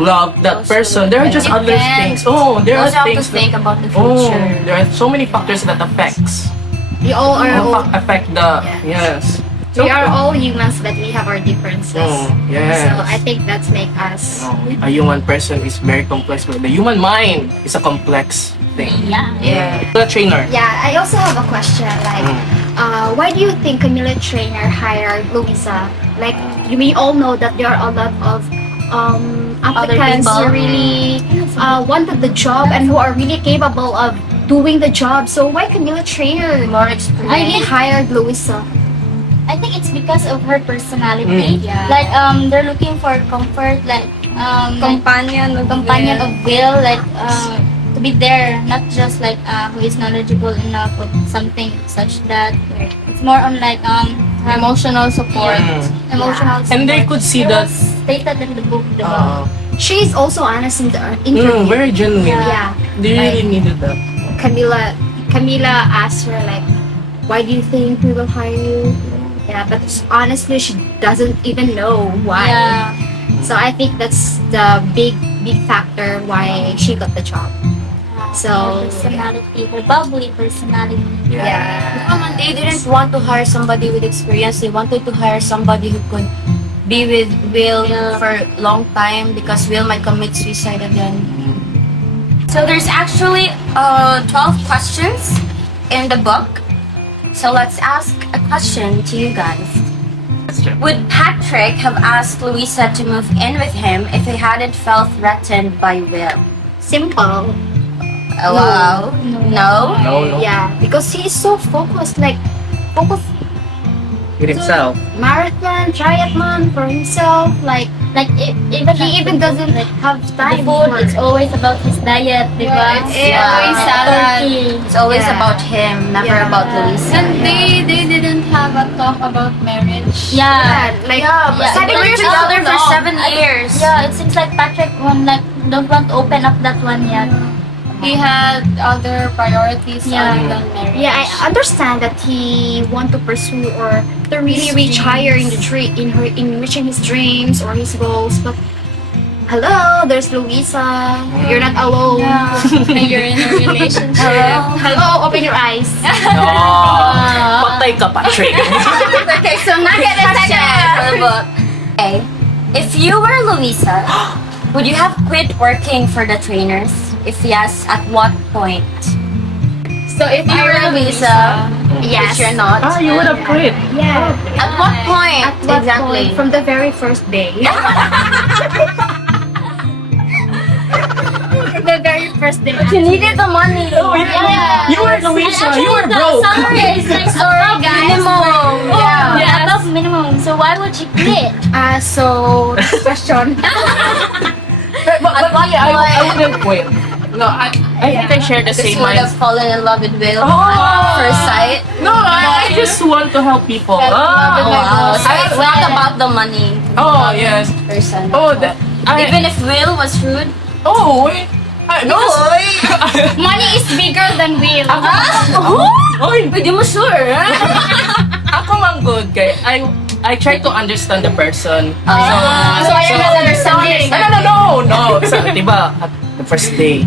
love that person, there are just You other can't. things. Oh, there You are also have to things think that, about the oh, future. there are so many factors that affects. We all are. Affect the, yes. We are all humans, but we have our differences. Oh, yes. So I think that's make us. A human person is very complex, but the human mind is a complex thing. Yeah. Yeah. The trainer. Yeah, I also have a question. Like, why do you think Camila Trainer hired Luisa? Like, we all know that there are a lot of applicants people. who really wanted the job and who are really capable of doing the job. So why Camila Trainer More really experience. hired Luisa? I think it's because of her personality. Yeah. Like they're looking for comfort, like Companion of of Will, like to be there, not just like who is knowledgeable enough of something such that. It's more on like emotional support. emotional. And they support. could see It that was stated in the book, diba? She's also honest in the interview. very genuine. Yeah. They really needed that. Camila asked her like, why do you think we will hire you? Yeah, but honestly, she doesn't even know why. Yeah. So I think that's the big factor why she got the job. So, her personality, her bubbly personality. Yeah. They didn't want to hire somebody with experience. They wanted to hire somebody who could be with Will for a long time because Will might commit suicide again. So there's actually 12 questions in the book. So let's ask a question to you guys. Would Patrick have asked Louisa to move in with him if he hadn't felt threatened by Will? Simple. Wow. No? No. Yeah, because he is so focused, like focused With himself. marathon, triathlon for himself. Like Even he even doesn't have the time food, for. it's always about his diet, di ba? It's Yeah. always salad. It's always Yeah. about him, never Yeah. about Louisa. And they didn't have a talk about marriage. Yeah. Like Yeah, but 7 they were years together ago. for 7 years. Yeah, it seems like Patrick don't want to open up that one yet. He had other priorities Yeah. other than marriage. Yeah, I understand that he want to pursue or to really reach higher in the in reaching his dreams or his goals. But hello, there's Louisa. You're not alone. And you're in a relationship. Hello, open your eyes. Oh, patay ka, Patrick. Okay, so next question for the book. Okay, if you were Louisa, would you have quit working for the trainers? If yes, at what point? So if you were Louisa, Yes. Which you're not. You would have quit. Yeah. At what point? At what exactly. point? From the very first day. The very first day. You needed the money. Yeah. You were Louisa. You were The broke. salary is like Sorry, guys. Minimum. Yeah. yeah, above minimum. So why would she quit? So next question. But me, I wouldn't quit. No, I think I share the This same would have mindset. fallen in love with Will Oh. at first sight. No, I just want to help people. Wow. So it's not about the money. Oh, yes. Person. Oh, that. Even if Will was rude. Oh, wait. Money is bigger than will. Oy, Pwede mo sure. ako mang good kay I try to understand the person. So I am not understanding. No. So, diba, at the first day,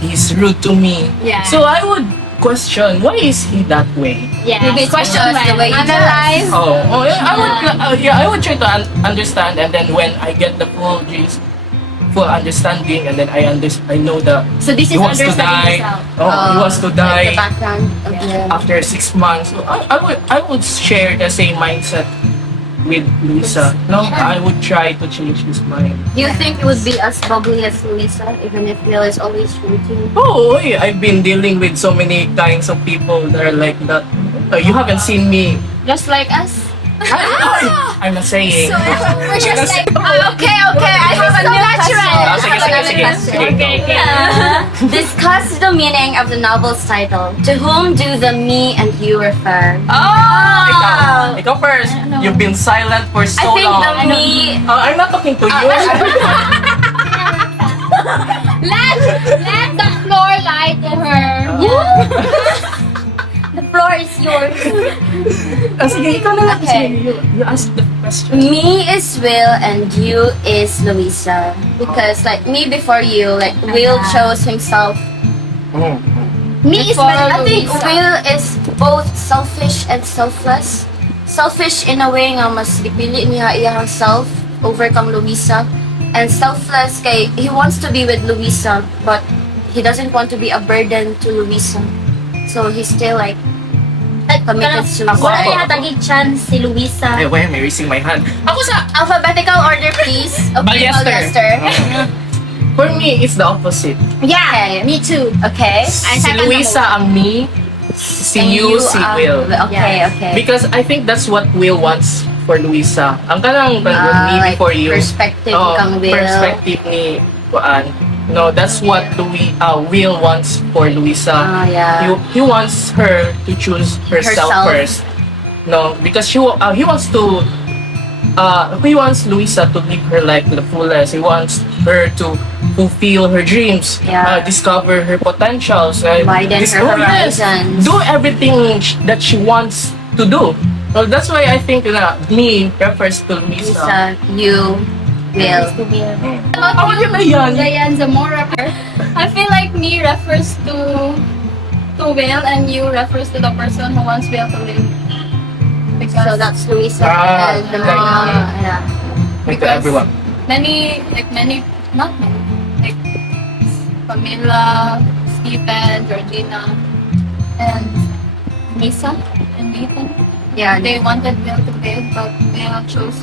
he's rude to me. Yeah. So I would question, why is he that way? Maybe it's Question because the way you analyze. I would try to understand, and then when I get the full understanding, and then I know that So this he is wants to die. understanding yourself. He wants to The die background of the... after 6 months. So I would share the same mindset with Luisa. No, I would try to change his mind. Do you think you would be as bubbly as Louisa, even if Will is always rude to you? Oh, I've been dealing with so many kinds of people that are like that. You haven't seen me. just like us. I'm not saying. We're just like, Okay, I have a new question. Sige. Discuss the meaning of the novel's title. To whom do the me and you refer? Ikaw first. You've been silent for so I think long. the me... I'm not talking to you. let the floor lie to her. The floor is yours. Sige, ikaw na lang. Okay. Sige, you ask the question. Me is Will and you is Louisa. Because like me before you, like Will chose himself. Me is I think Louisa. Will is both selfish and selfless. Selfish in a way nga mas gipili niya iyang self over kang Louisa. And selfless kay he wants to be with Louisa but he doesn't want to be a burden to Louisa. So he's still like committed to Ako. Wala niya tagig chance si Louisa. Why am I raising my hand? Ako sa... alphabetical order please. Okay, Polyester. For me, it's the opposite. Okay. Me too. Okay. Si Luisa ang me, si And you, si ang- Will. Okay, okay. Because I think that's what Will wants for Luisa. Ang kanang me Like before you. perspective kang Will. Perspective ni Kuan. No, that's what Will wants for Luisa. Yeah. He wants her to choose herself Herself. first. No, because he wants Luisa to live her life to the fullest. He wants her to fulfill her dreams, Yeah. discover her potentials, Widen her yes, horizons. do everything that she wants to do. So that's why I think me refers to Luisa. Lisa, you, Will. Ako yun na yan. Diane Zamora. I feel like me refers to Will and you refers to the person who wants Will to live. Because So that's Louisa and the like, mom. Yeah. Like to everyone. not many, like Camila, Stephen, Georgina, and Lisa, and Nathan. Yeah. They wanted Will to live, but Will chose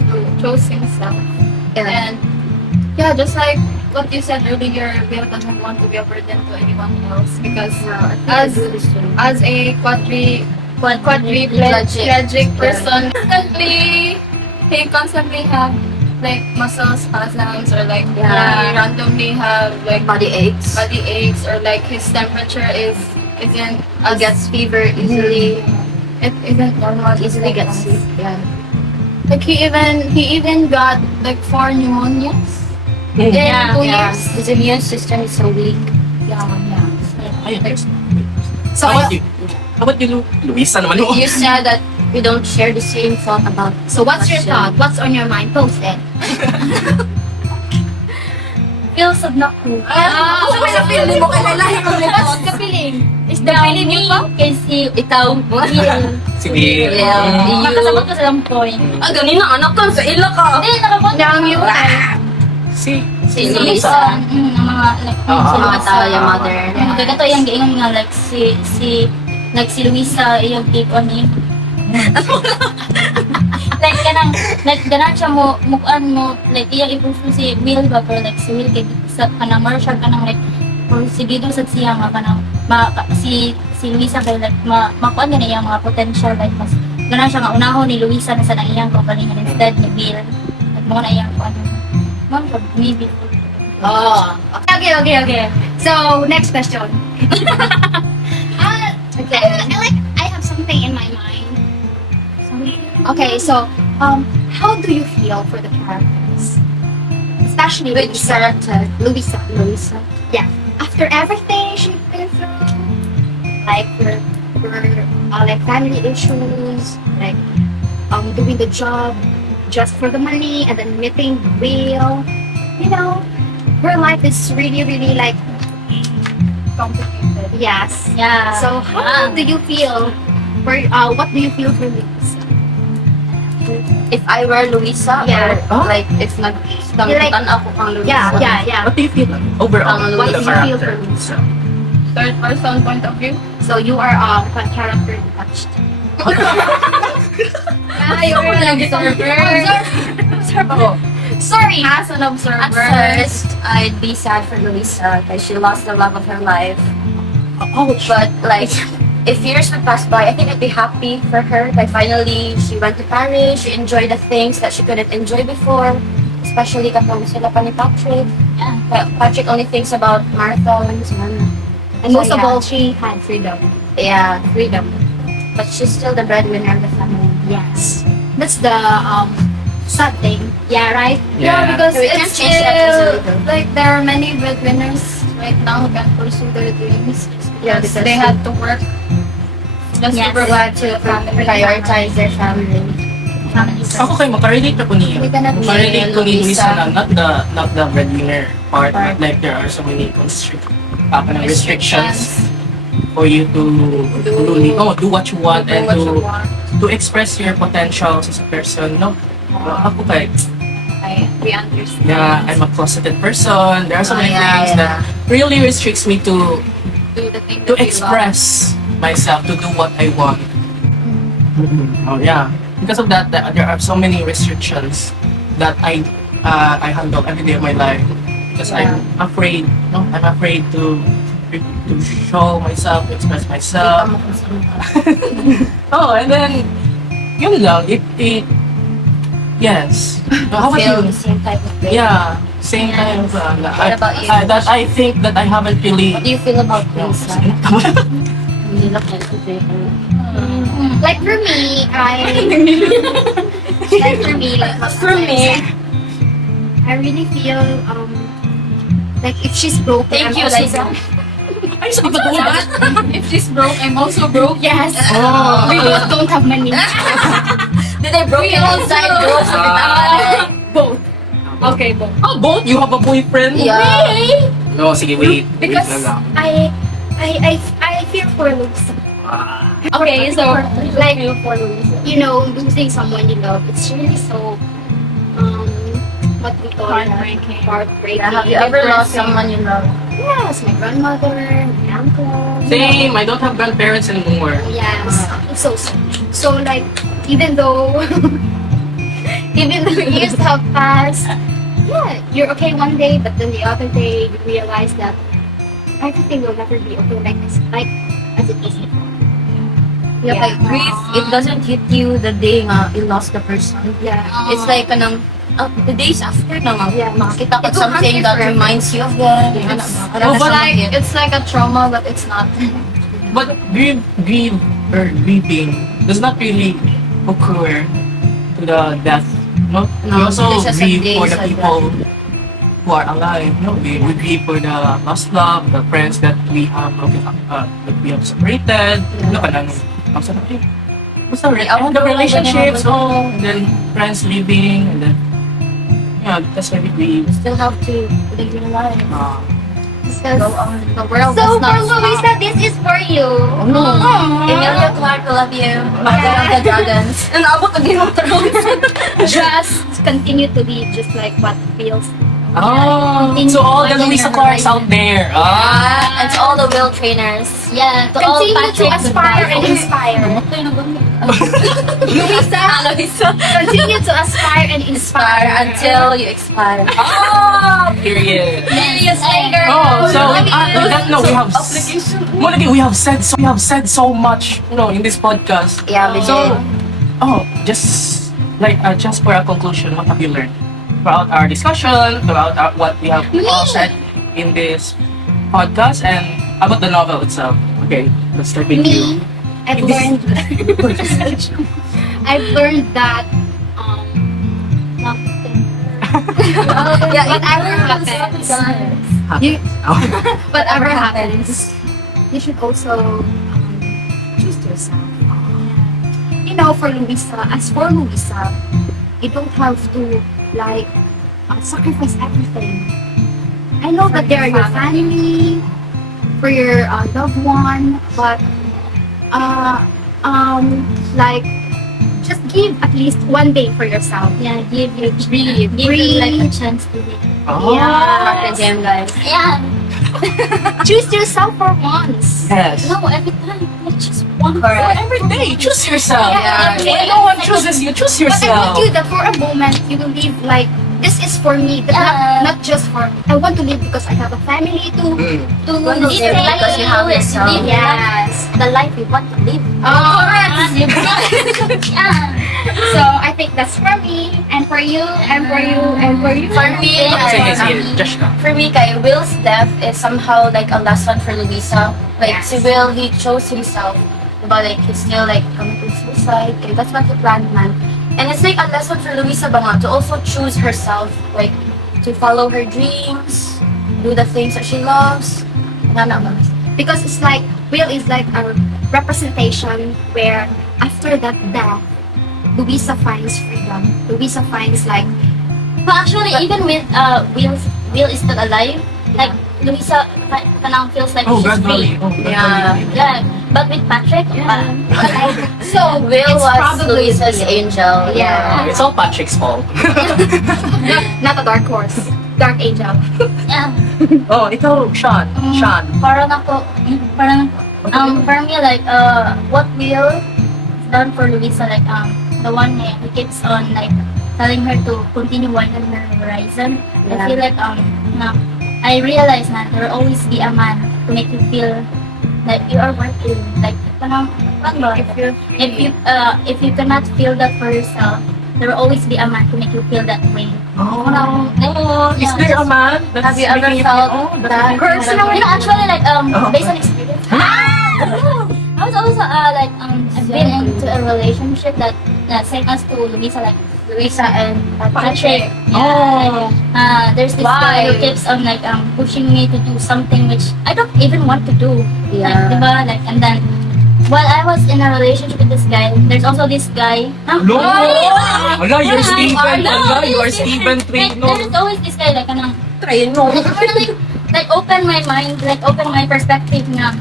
himself. Yeah. And yeah, just like what you said earlier, Will doesn't want to be a burden to anyone else because as a quadriplegic person, he constantly have like muscle spasms or like Yeah. he randomly have like Body aches. or like his temperature isn't He as gets fever easily. it isn't normal. Easily gets sick. Yeah. Like he even got like 4 pneumonias in 2 years. His immune system is so weak. Ayun. So, How about you, Luisa naman mo? You said that we don't share the same thought about. so what's your thought? What's on your mind? Post it. Feels of not cool. So, may feeling mo kalalahin mo. What's the feeling? Is the feeling you felt? Kasi Ikaw. Sige. Yeah. nakasabot ko sa lang point. Ganina anak ka sa ila ka. Hindi, nakabot Down you. Si Si Luisa. Luisa. Ang mga like Oo. si Mga Luisa. tao, yung mother. Kagato yung giingon nga like si Luisa yung take on him. like ganang siya mo mukuan mo like iyang ipuso si Will ba pero like si Will kay sa kanang Marshall kanang like porsigido sa siya nga kanang si Luisa kay like makuan gani iyang mga potential like mas ganang siya nga unahon ni Luisa na sa nang iyang kaugalingan instead ni Will like mo na iyang kuan man pag maybe Oh. Okay. So, next question. I have something in my mind. Okay, so, how do you feel for the characters? Especially Which Luisa. character? Luisa. Yeah. After everything she's been through, like her like family issues, like doing the job just for the money and then meeting Will, you know, her life is really like Complicated. yes. yeah So how do you feel for what do you feel for Luisa? If I were Luisa, Yeah. or like if nagdamputan ako kang Luisa. Yeah. What do you feel overall? Ang What do the you feel character? for Luisa? Third person point of view. So you are character touched. You're an observer. Sorry. As an observer. At first, I'd be sad for Luisa because she lost the love of her life. Ouch. But like, if years would pass by, I think I'd be happy for her. Like finally, she went to Paris. She enjoyed the things that she couldn't enjoy before. Especially katong sila pa ni Patrick. Patrick only thinks about Martha and Susanna. And most So, of yeah. all, she had freedom. Yeah, freedom. But she's still the breadwinner of the family. Yes. That's the sad thing. Yeah, right? Yeah, because We can't it's change that easily, though. like there are many breadwinners right now who can pursue their dreams Yeah, because because they had to work just Yes. to provide to the family. Prioritize their family. Ako kay makarelate ako niya. We cannot Makarelate ko ni Luisa. Luisa na not the breadwinner part, but like there are so many restrictions for you to do what you want and Do what you want. to express your potential as a person. No, ako kay We understand. yeah, I'm a closeted person. There are so many Yeah, things that really restricts me to Do the thing to that we express myself, to do what I want. Oh yeah. Because of that, there are so many restrictions that I handle every day of my life. Because I'm afraid. No, I'm afraid to show myself, to express myself. Oh, and then yun lang. It yes. How about Feel you? the same type of way. Yeah, same kind of What about you? that I think that I haven't really. What do you feel about Luisa? You look like a baby. Like for me, like what For me. I really feel like if she's broken, Thank I'm you, also Liza. broken. Ay, sabi ko doon. If she's broke, I'm also broke. Yes. Oh. We both don't have money. Did I broke it inside girls? Both. Okay, both. Oh, both? You have a boyfriend? Yeah. No, sige, wait. Because Wait na lang. I fear for Luisa. Okay, so like you know, losing someone you love, it's really so what we call Heartbreaking. Heartbreaking. Have you ever lost someone you love? Yes, my grandmother, my uncle. Same, I don't have grandparents anymore. Yes, it's so sad. So like, even though even though years have passed, yeah, you're okay one day, but then the other day you realize that everything will never be okay like as it is before. Yeah, like grief, it doesn't hit you the day nga you lost the person. Yeah. It's like the days after na nga, Yeah. makita ka It will something haunt you that forever. reminds you of them. Yes. Oh, but It's like a trauma, but it's not. But grieving does not really occur to the death. No, we No, also this is a grieve day for the sa people who are alive. No, we grieve for the lost love, the friends that we have separated. No, kanang basta the relationships, and then friends leaving, and then that's why we grieve. Still have to live your life. Because the world So does for not stop. Luisa, this is for you. Emilia Clarke, I love you. Mother of the Dragons. And abot ang Game of Thrones. Just continue to be just like what feels. So all the Luisa Clarks out there. And to all the will trainers. Yeah, to all Continue to Patrick aspire and inspire. Luisa. Continue to aspire and Inspire inspire. until you expire. Period. Serious anger. So with that note, we have said so much, in this podcast. Yeah, we So, did. just for a conclusion, what have you learned throughout our discussion, throughout what we have all said in this podcast, and about the novel itself? Okay, let's start with you. I've learned that Yeah, whatever happens, whatever happens, you should also choose yourself. For Luisa, you don't have to sacrifice everything. I know that there are your family, for your loved one, but just give at least one day for yourself. Yeah, give your Breathe. give your life a chance to live. Martin Jam, guys. Yeah. Choose yourself for once. Yes. No, every time. Not just one. Correct. Every day, choose yourself. Yeah. When no one chooses you, choose But I yourself. want you that for a moment you will live like this is for me, but not just for me. I want to live because I have a family to Want to live because you have yourself. Live yes. the life you want to live. Yeah. So I think that's for me and for you and for you and for you. For me, Sige, Josh ka. for me, kay Will's death is somehow like a lesson for Luisa. Like, Yes. si Will, he chose himself. But like, he's still like committing suicide. Okay, that's what he planned, man. And it's like a lesson for Luisa ba nga, to also choose herself. Like, to follow her dreams, do the things that she loves. Nga naman. Because it's like Will is like a representation where after that death, Luisa finds freedom. Luisa finds like But actually, even with Will is still alive, like Luisa kanang feels like she's gradually. free. Yeah. Yeah. But with Patrick, so Will it's was probably Luisa's angel. Yeah. It's all Patrick's fault. not a dark horse, dark angel. yeah. Oh, ikaw, Sean. Sean. Parang for me, like what Will done for Luisa, like the one who keeps on like telling her to continue widening her horizon. I Yeah. feel like na, I realize that there will always be a man to make you feel like you are worth it. Like parang if you cannot feel that for yourself, there will always be a man to make you feel that way. Is there a man that's Have you ever making felt that's that? making you feel Personally, that way? actually, like based on experience. I was also I've been into a relationship that sent us to Luisa, like Luisa and Patrick. Oh. There's this Why? guy who keeps on like pushing me to do something which I don't even want to do. Yeah. Like, diba? Like, and then while I was in a relationship with this guy, there's also this guy. No! Wala, you're Steven. Wala, you are Like, Steven Trino. there's always this guy like Trino. like open my mind, like open my perspective na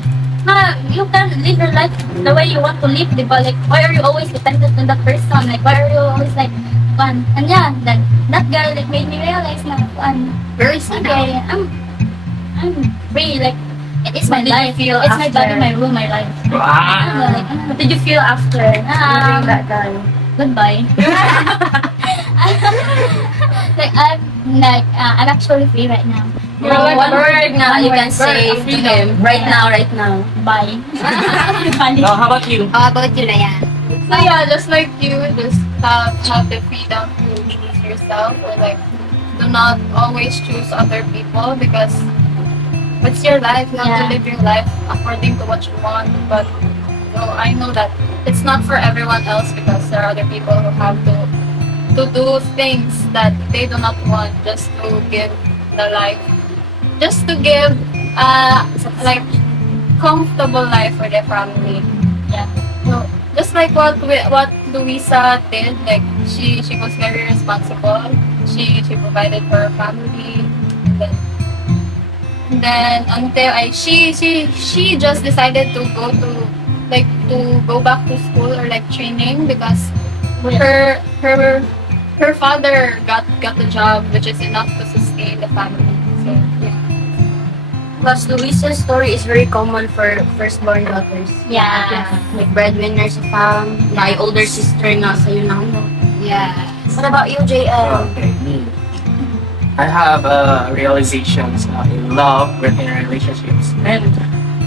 you can live your life the way you want to live, diba? Like, why are you always dependent on that person? Like, why are you always like, fun? And yeah, then that guy like made me realize na, Very okay, I'm free. Like, it is my What did you life. feel It's my body, after? my rule, my life. Ah. Like, What did you feel after leaving that guy? goodbye. I'm actually free right now. One word nga you can say to him right now, right now. Bye. Now, how about you? How about you, Ryan? So yeah, just like you, just have the freedom to choose yourself, or like do not always choose other people, because it's your life. You have to live your life according to what you want. But I know that it's not for everyone else, because there are other people who have to do things that they do not want, just to give the life, just to give like comfortable life for their family. Yeah. So just like what Luisa did, like she was very responsible. She provided for her family, and then until she just decided to go back to school, or like training, because her father got a job which is enough to sustain the family. So yeah. Plus, Luisa's story is very common for firstborn daughters. Yeah. Like breadwinners sa fam. My older sister nga sa yun. Yes. What about you, JL? Okay, me. I have realizations in love, within relationships, and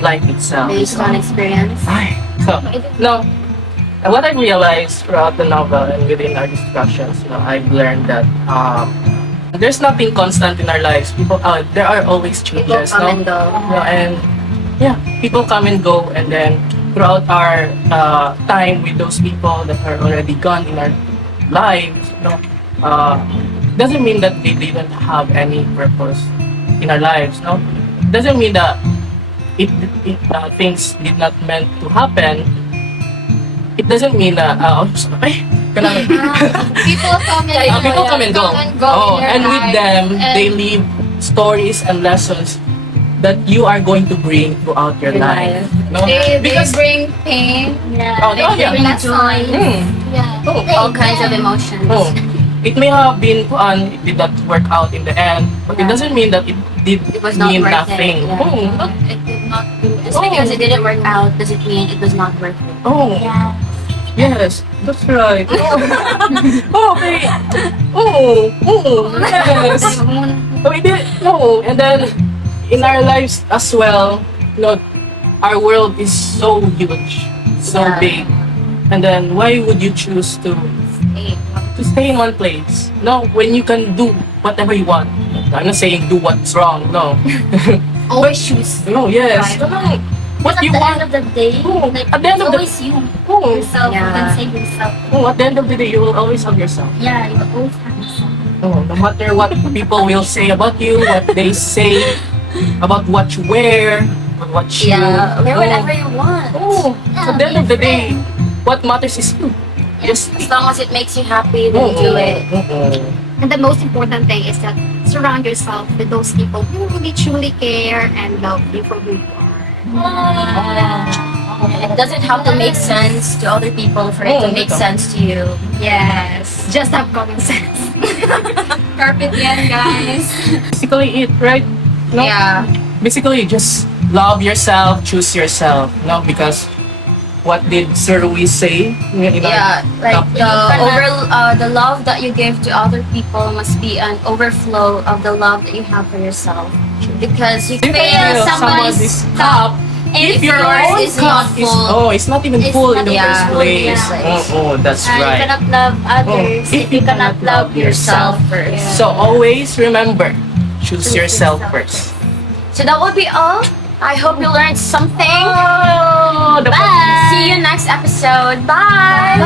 life itself. Based on experience. Ay, so, no, what I realized throughout the novel and within our discussions, I've learned that there's nothing constant in our lives. There are always People changes, come and go. and yeah, people come and go, and then throughout our time with those people that are already gone in our lives, doesn't mean that they didn't have any purpose in our lives. Doesn't mean that it things did not meant to happen. It doesn't mean that People come and people come and go. in your And with life. them, And they leave stories and lessons that you are going to bring throughout your life. They Because bring pain. Yeah. yeah. Bring joy. Yeah. All kinds of emotions. It may have been it did not work out in the end, but it doesn't mean that it did It was not mean worth it, nothing. yeah. It did not do Just because it didn't work out doesn't mean it was not worth it. Yeah. Yes, that's right. Okay. Yes. And then in our lives as well, our world is so huge, so Yeah. big. And then why would you choose to stay in one place? No, when you can do whatever you want. I'm not saying do what's wrong, no. Always choose. No, yes. What At you the want. end of the day, like, At the end it's of the always you. Oh, Yourself. You Yeah. can save yourself. at the end of the day, you will always have yourself. Yeah, you always have yourself. No matter what people will say about you, what they say about what you wear, what you Yeah, wear whatever you want. At the end of the day, what matters is you. Just As long as it makes you happy, then do it. And the most important thing is that surround yourself with those people who really truly care and love you for who you are. It doesn't have to make sense to other people for it to make sense to you. Yes. Just have common sense. Carpet yan, guys. Basically it, right? No? Yeah. Basically, just love yourself, choose yourself. No, because what did Sir Louis say? Yeah, like topic? the love that you give to other people must be an overflow of the love that you have for yourself. Because you If you fill fill somebody's cup, if your yours own is cup not is full, it's not even It's full in not the even first full, place. yeah. That's You right. cannot love others Oh, if you cannot love yourself. first. So always remember, choose yourself first. So that would be all. I hope you learned something. Oh, Bye. See you next episode. Bye.